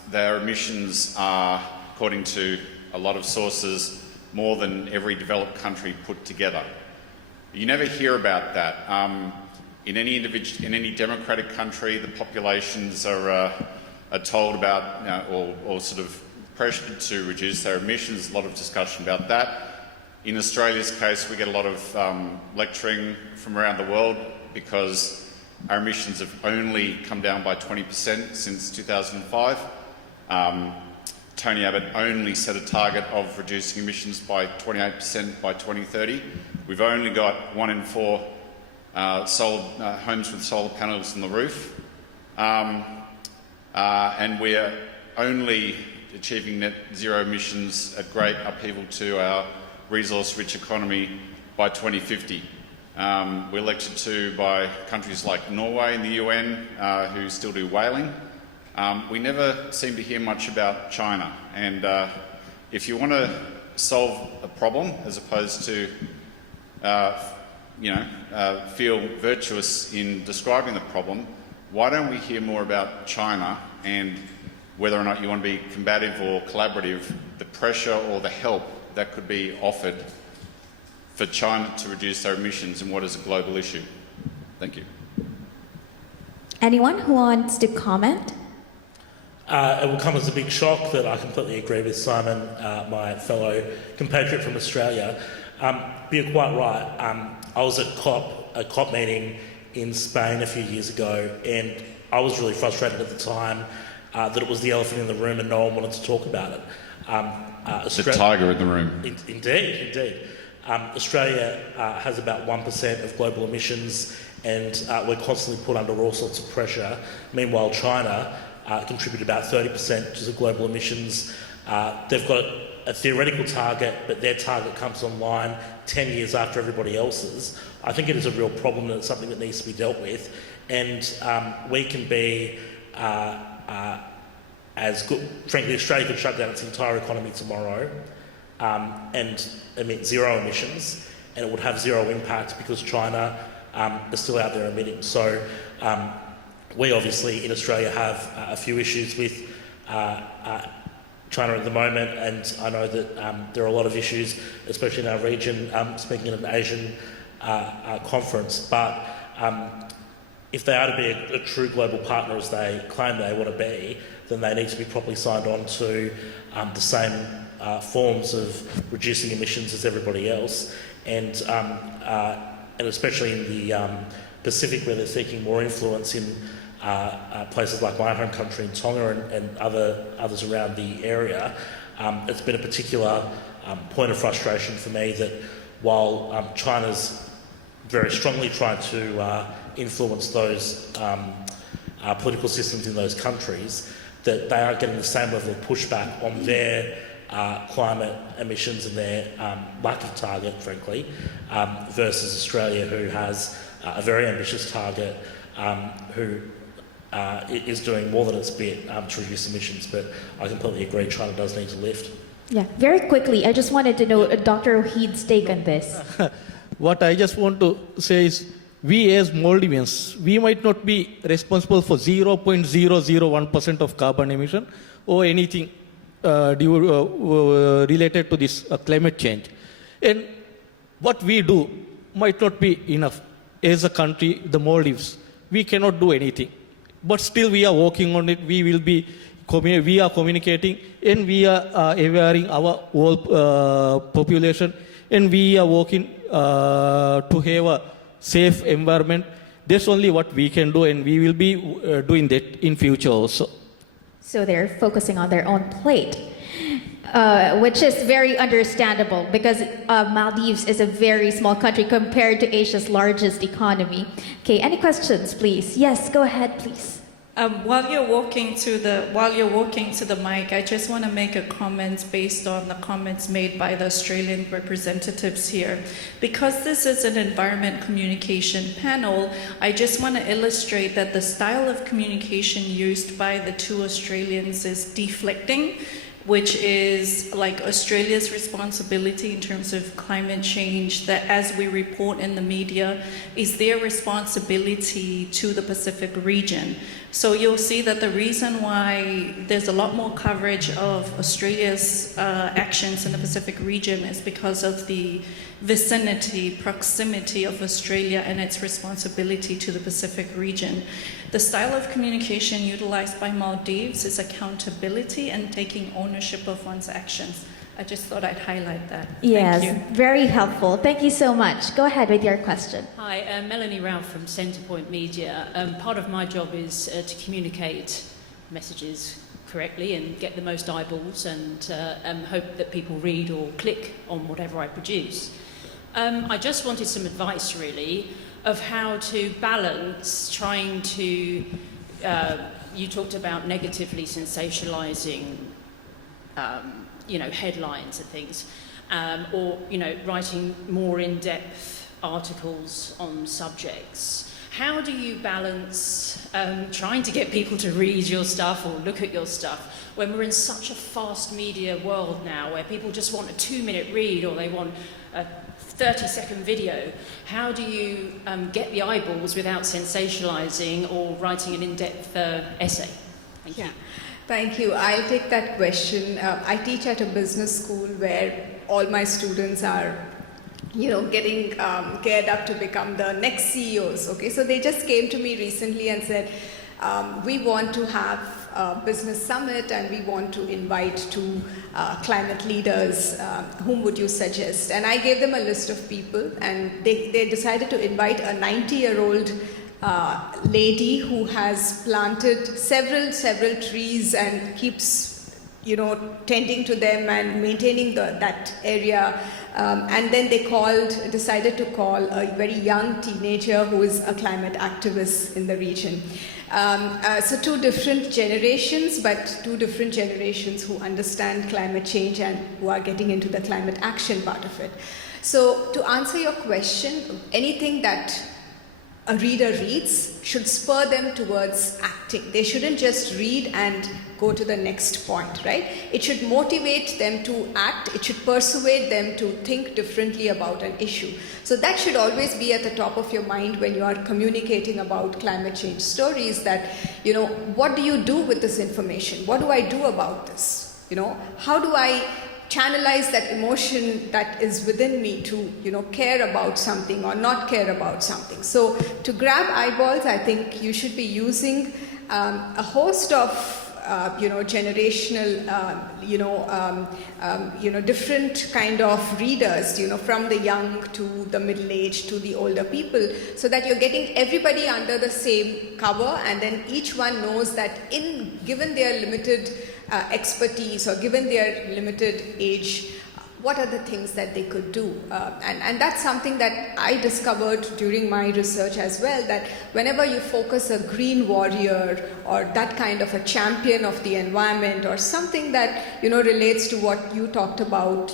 Their emissions are, according to a lot of sources, more than every developed country put together. You never hear about that. In any democratic country, the populations are told about, or sort of pressured to reduce their emissions. A lot of discussion about that. In Australia's case, we get a lot of lecturing from around the world because our emissions have only come down by 20% since 2005. Tony Abbott only set a target of reducing emissions by 28% by 2030. We've only got 1 in 4 homes with solar panels on the roof, and we're only achieving net zero emissions at great upheaval to our resource-rich economy by 2050. We're lectured to by countries like Norway in the UN, who still do whaling. We never seem to hear much about China, and if you want to solve a problem as opposed to feel virtuous in describing the problem, why don't we hear more about China and whether or not you want to be combative or collaborative, the pressure or the help that could be offered for China to reduce their emissions in what is a global issue? Thank you. Anyone who wants to comment? It will come as a big shock that I completely agree with Simon, my fellow compatriot from Australia. But you're quite right. I was at a COP meeting in Spain a few years ago, and I was really frustrated at the time that it was the elephant in the room and no one wanted to talk about it. It's a tiger in the room. Indeed. Australia has about 1% of global emissions, and we're constantly put under all sorts of pressure. Meanwhile, China contribute about 30% to the global emissions. They've got a theoretical target, but their target comes online 10 years after everybody else's. I think it is a real problem, and it's something that needs to be dealt with. And we can be as good. Frankly, Australia could shut down its entire economy tomorrow and emit zero emissions, and it would have zero impact because China is still out there emitting. So we obviously in Australia have a few issues with China at the moment, and I know that there are a lot of issues, especially in our region, speaking at an Asian conference. But if they are to be a true global partner as they claim they want to be, then they need to be properly signed on to the same forms of reducing emissions as everybody else, and especially in the Pacific, where they're seeking more influence in places like my home country in Tonga and others around the area. It's been a particular point of frustration for me that while China's very strongly trying to influence those political systems in those countries, that they aren't getting the same level of pushback on their climate emissions and their lack of target, frankly, versus Australia, who has a very ambitious target, who is doing more than its bit to reduce emissions. But I completely agree, China does need to lift. Yeah, very quickly, I just wanted to know Dr. Wahid's take on this. What I just want to say is, we as Maldivians, we might not be responsible for 0.001% of carbon emission or anything related to this climate change. And what we do might not be enough. As a country, the Maldives, we cannot do anything. But still we are working on it. We are communicating, and we are awareing our whole population, and we are working to have a safe environment. That's only what we can do, and we will be doing that in future also. So they're focusing on their own plate, which is very understandable because Maldives is a very small country compared to Asia's largest economy. Okay, any questions, please? Yes, go ahead, please. While you're walking to the mic, I just want to make a comment based on the comments made by the Australian representatives here. Because this is an environment communication panel, I just want to illustrate that the style of communication used by the two Australians is deflecting, which is like Australia's responsibility in terms of climate change, that as we report in the media, is their responsibility to the Pacific region. So you'll see that the reason why there's a lot more coverage of Australia's actions in the Pacific region is because of the vicinity, proximity of Australia and its responsibility to the Pacific region. The style of communication utilized by Maldives is accountability and taking ownership of one's actions. I just thought I'd highlight that. Yes, Thank you. very helpful. Thank you so much. Go ahead with your question. Hi, Melanie Rao from Centrepoint Media. Part of my job is to communicate messages correctly and get the most eyeballs and hope that people read or click on whatever I produce. I just wanted some advice, really, of how to balance trying to... you talked about negatively sensationalising headlines and things, or, writing more in-depth articles on subjects. How do you balance trying to get people to read your stuff or look at your stuff when we're in such a fast media world now where people just want a 2-minute read or they want a 30-second video? How do you get the eyeballs without sensationalizing or writing an in-depth essay? Thank you. Thank you. I'll take that question. I teach at a business school where all my students are, getting geared up to become the next CEOs. Okay, so they just came to me recently and said, we want to have a business summit and we want to invite two climate leaders. Whom would you suggest? And I gave them a list of people, and they decided to invite a 90-year-old lady who has planted several trees and keeps tending to them and maintaining that area. And then they decided to call a very young teenager who is a climate activist in the region. So two different generations, but two different generations who understand climate change and who are getting into the climate action part of it. So to answer your question, anything that a reader reads should spur them towards acting. They shouldn't just read and go to the next point, right? It should motivate them to act. It should persuade them to think differently about an issue. So that should always be at the top of your mind when you are communicating about climate change stories, that, what do you do with this information? What do I do about this? How do I channelize that emotion that is within me to, care about something or not care about something? So to grab eyeballs, I think you should be using a host of generational, different kind of readers, from the young to the middle-aged to the older people, so that you're getting everybody under the same cover, and then each one knows that given their limited expertise or given their limited age, what are the things that they could do? And that's something that I discovered during my research as well, that whenever you focus a green warrior or that kind of a champion of the environment, or something that, relates to what you talked about,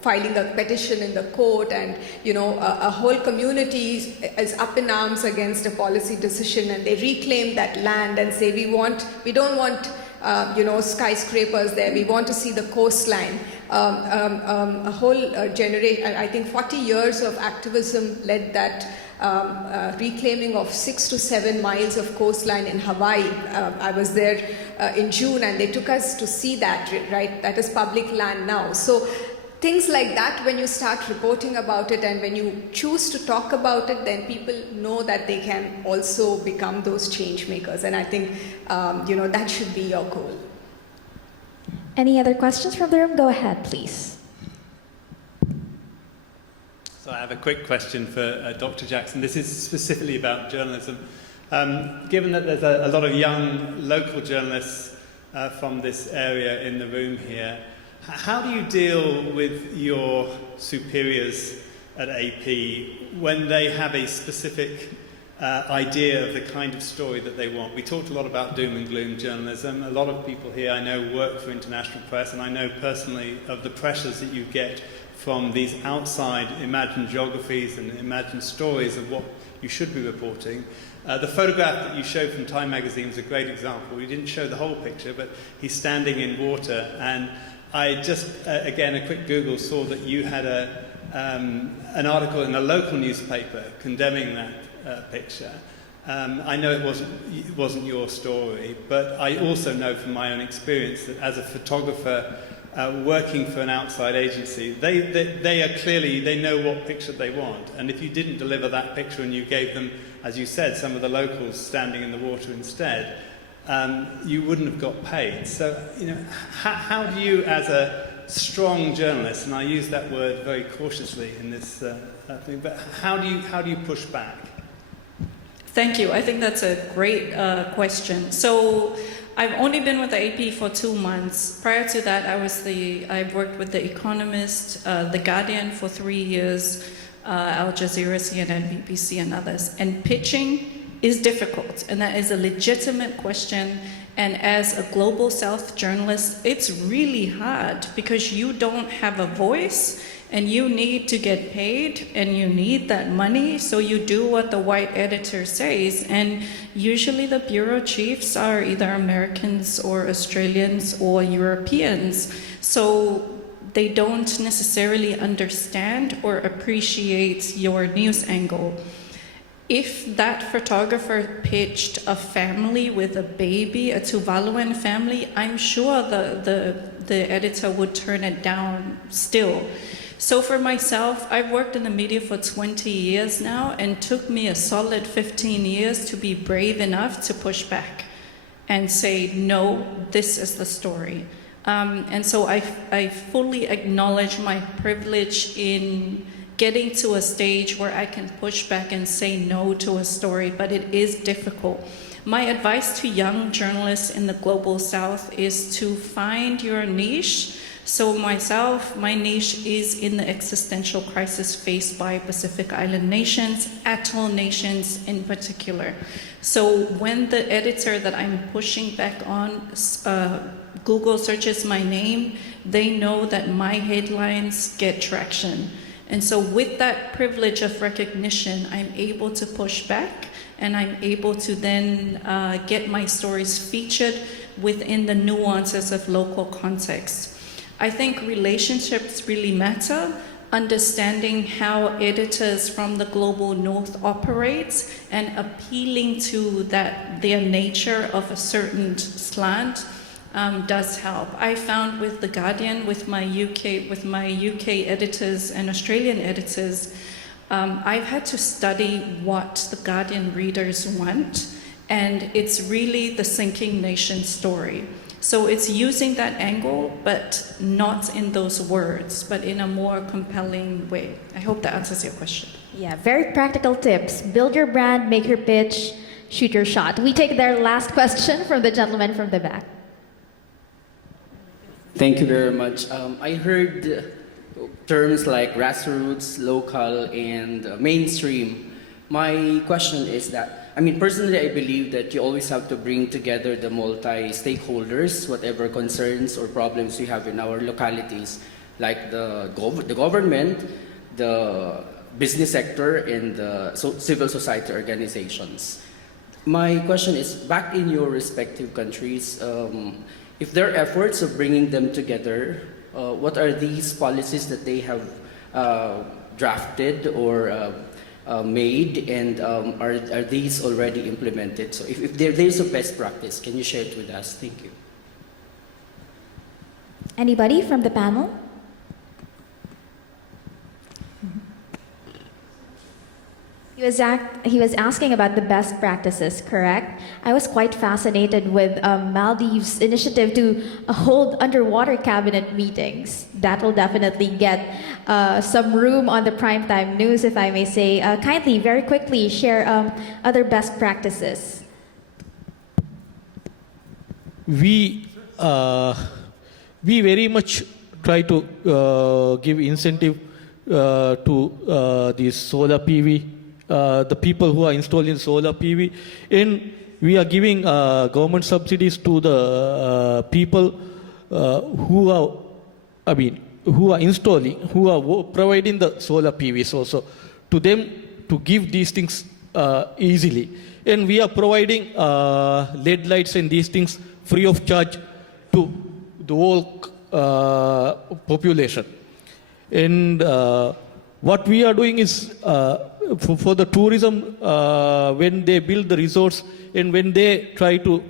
filing a petition in the court, and a whole community is up in arms against a policy decision, and they reclaim that land and say, we don't want skyscrapers there, we want to see the coastline. A whole generation, I think 40 years of activism led that reclaiming of 6 to 7 miles of coastline in Hawaii. I was there in June, and they took us to see that, right? That is public land now. So things like that, when you start reporting about it and when you choose to talk about it, then people know that they can also become those change makers. And I think, that should be your goal. Any other questions from the room? Go ahead, please. So I have a quick question for Dr. Jackson. This is specifically about journalism. Given that there's a lot of young local journalists from this area in the room here, how do you deal with your superiors at AP when they have a specific idea of the kind of story that they want? We talked a lot about doom and gloom journalism. A lot of people here I know work for international press, and I know personally of the pressures that you get from these outside imagined geographies and imagined stories of what you should be reporting. The photograph that you showed from Time magazine is a great example. You didn't show the whole picture, but he's standing in water, and I just, again, a quick Google saw that you had an article in a local newspaper condemning that picture. I know it wasn't your story, but I also know from my own experience that as a photographer working for an outside agency, they are clearly, they know what picture they want, and if you didn't deliver that picture and you gave them, as you said, some of the locals standing in the water instead, you wouldn't have got paid. So, how do you, as a strong journalist, and I use that word very cautiously in this thing, but how do you push back? Thank you. I think that's a great question. So I've only been with the AP for 2 months. Prior to that, I worked with The Economist, The Guardian for 3 years, Al Jazeera, CNN, BBC, and others. And pitching is difficult, and that is a legitimate question. And as a Global South journalist, it's really hard because you don't have a voice, and you need to get paid, and you need that money, so you do what the white editor says. And usually the bureau chiefs are either Americans or Australians or Europeans, so they don't necessarily understand or appreciate your news angle. If that photographer pitched a family with a baby, a Tuvaluan family, I'm sure the editor would turn it down still. So for myself, I've worked in the media for 20 years now, and it took me a solid 15 years to be brave enough to push back and say, no, this is the story. And so I fully acknowledge my privilege in getting to a stage where I can push back and say no to a story, but it is difficult. My advice to young journalists in the global south is to find your niche. So myself, my niche is in the existential crisis faced by Pacific Island nations, atoll nations in particular. So when the editor that I'm pushing back on Google searches my name, they know that my headlines get traction. And so with that privilege of recognition, I'm able to push back, and I'm able to then get my stories featured within the nuances of local context. I think relationships really matter. Understanding how editors from the global north operate and appealing to their nature of a certain slant does help. I found with The Guardian, with my UK editors and Australian editors, I've had to study what The Guardian readers want, and it's really the sinking nation story. So it's using that angle, but not in those words, but in a more compelling way. I hope that answers your question. Yeah, very practical tips. Build your brand, make your pitch, shoot your shot. We take their last question from the gentleman from the back. Thank you very much. I heard terms like grassroots, local, and mainstream. My question is that, personally, I believe that you always have to bring together the multi-stakeholders, whatever concerns or problems we have in our localities, like the government, the business sector, and the civil society organizations. My question is, back in your respective countries, if there are efforts of bringing them together, what are these policies that they have drafted or made, and are these already implemented? So if there's a best practice, can you share it with us? Thank you. Anybody from the panel? He was asking about the best practices, correct? I was quite fascinated with Maldives' initiative to hold underwater cabinet meetings. That will definitely get some room on the primetime news, if I may say. Kindly, very quickly, share other best practices. We very much try to give incentive to the solar PV. The people who are installing solar PV, and we are giving government subsidies to the people who are installing, who are providing the solar PV. So to them to give these things easily, and we are providing LED lights and these things free of charge to the whole population. And what we are doing is for the tourism, when they build the resorts and when they try to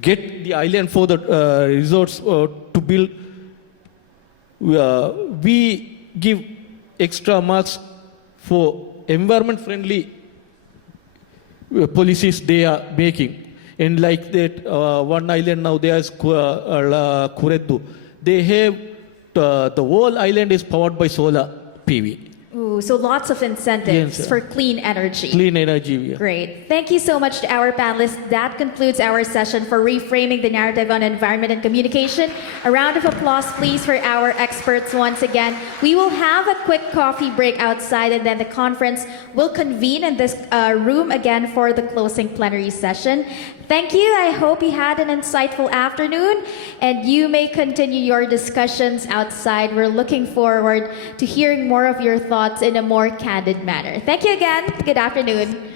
get the island for the resorts to build, we give extra marks for environment friendly policies they are making. And like that one island now, there is Kureddu. They have the whole island is powered by solar PV. Ooh, so lots of incentives Yes, for clean energy. Clean energy. Yeah. Great. Thank you so much to our panelists. That concludes our session for Reframing the Narrative on Environment and Communication. A round of applause, please, for our experts once again. We will have a quick coffee break outside, and then the conference will convene in this room again for the closing plenary session. Thank you. I hope you had an insightful afternoon, and you may continue your discussions outside. We're looking forward to hearing more of your thoughts in a more candid manner. Thank you again. Good afternoon.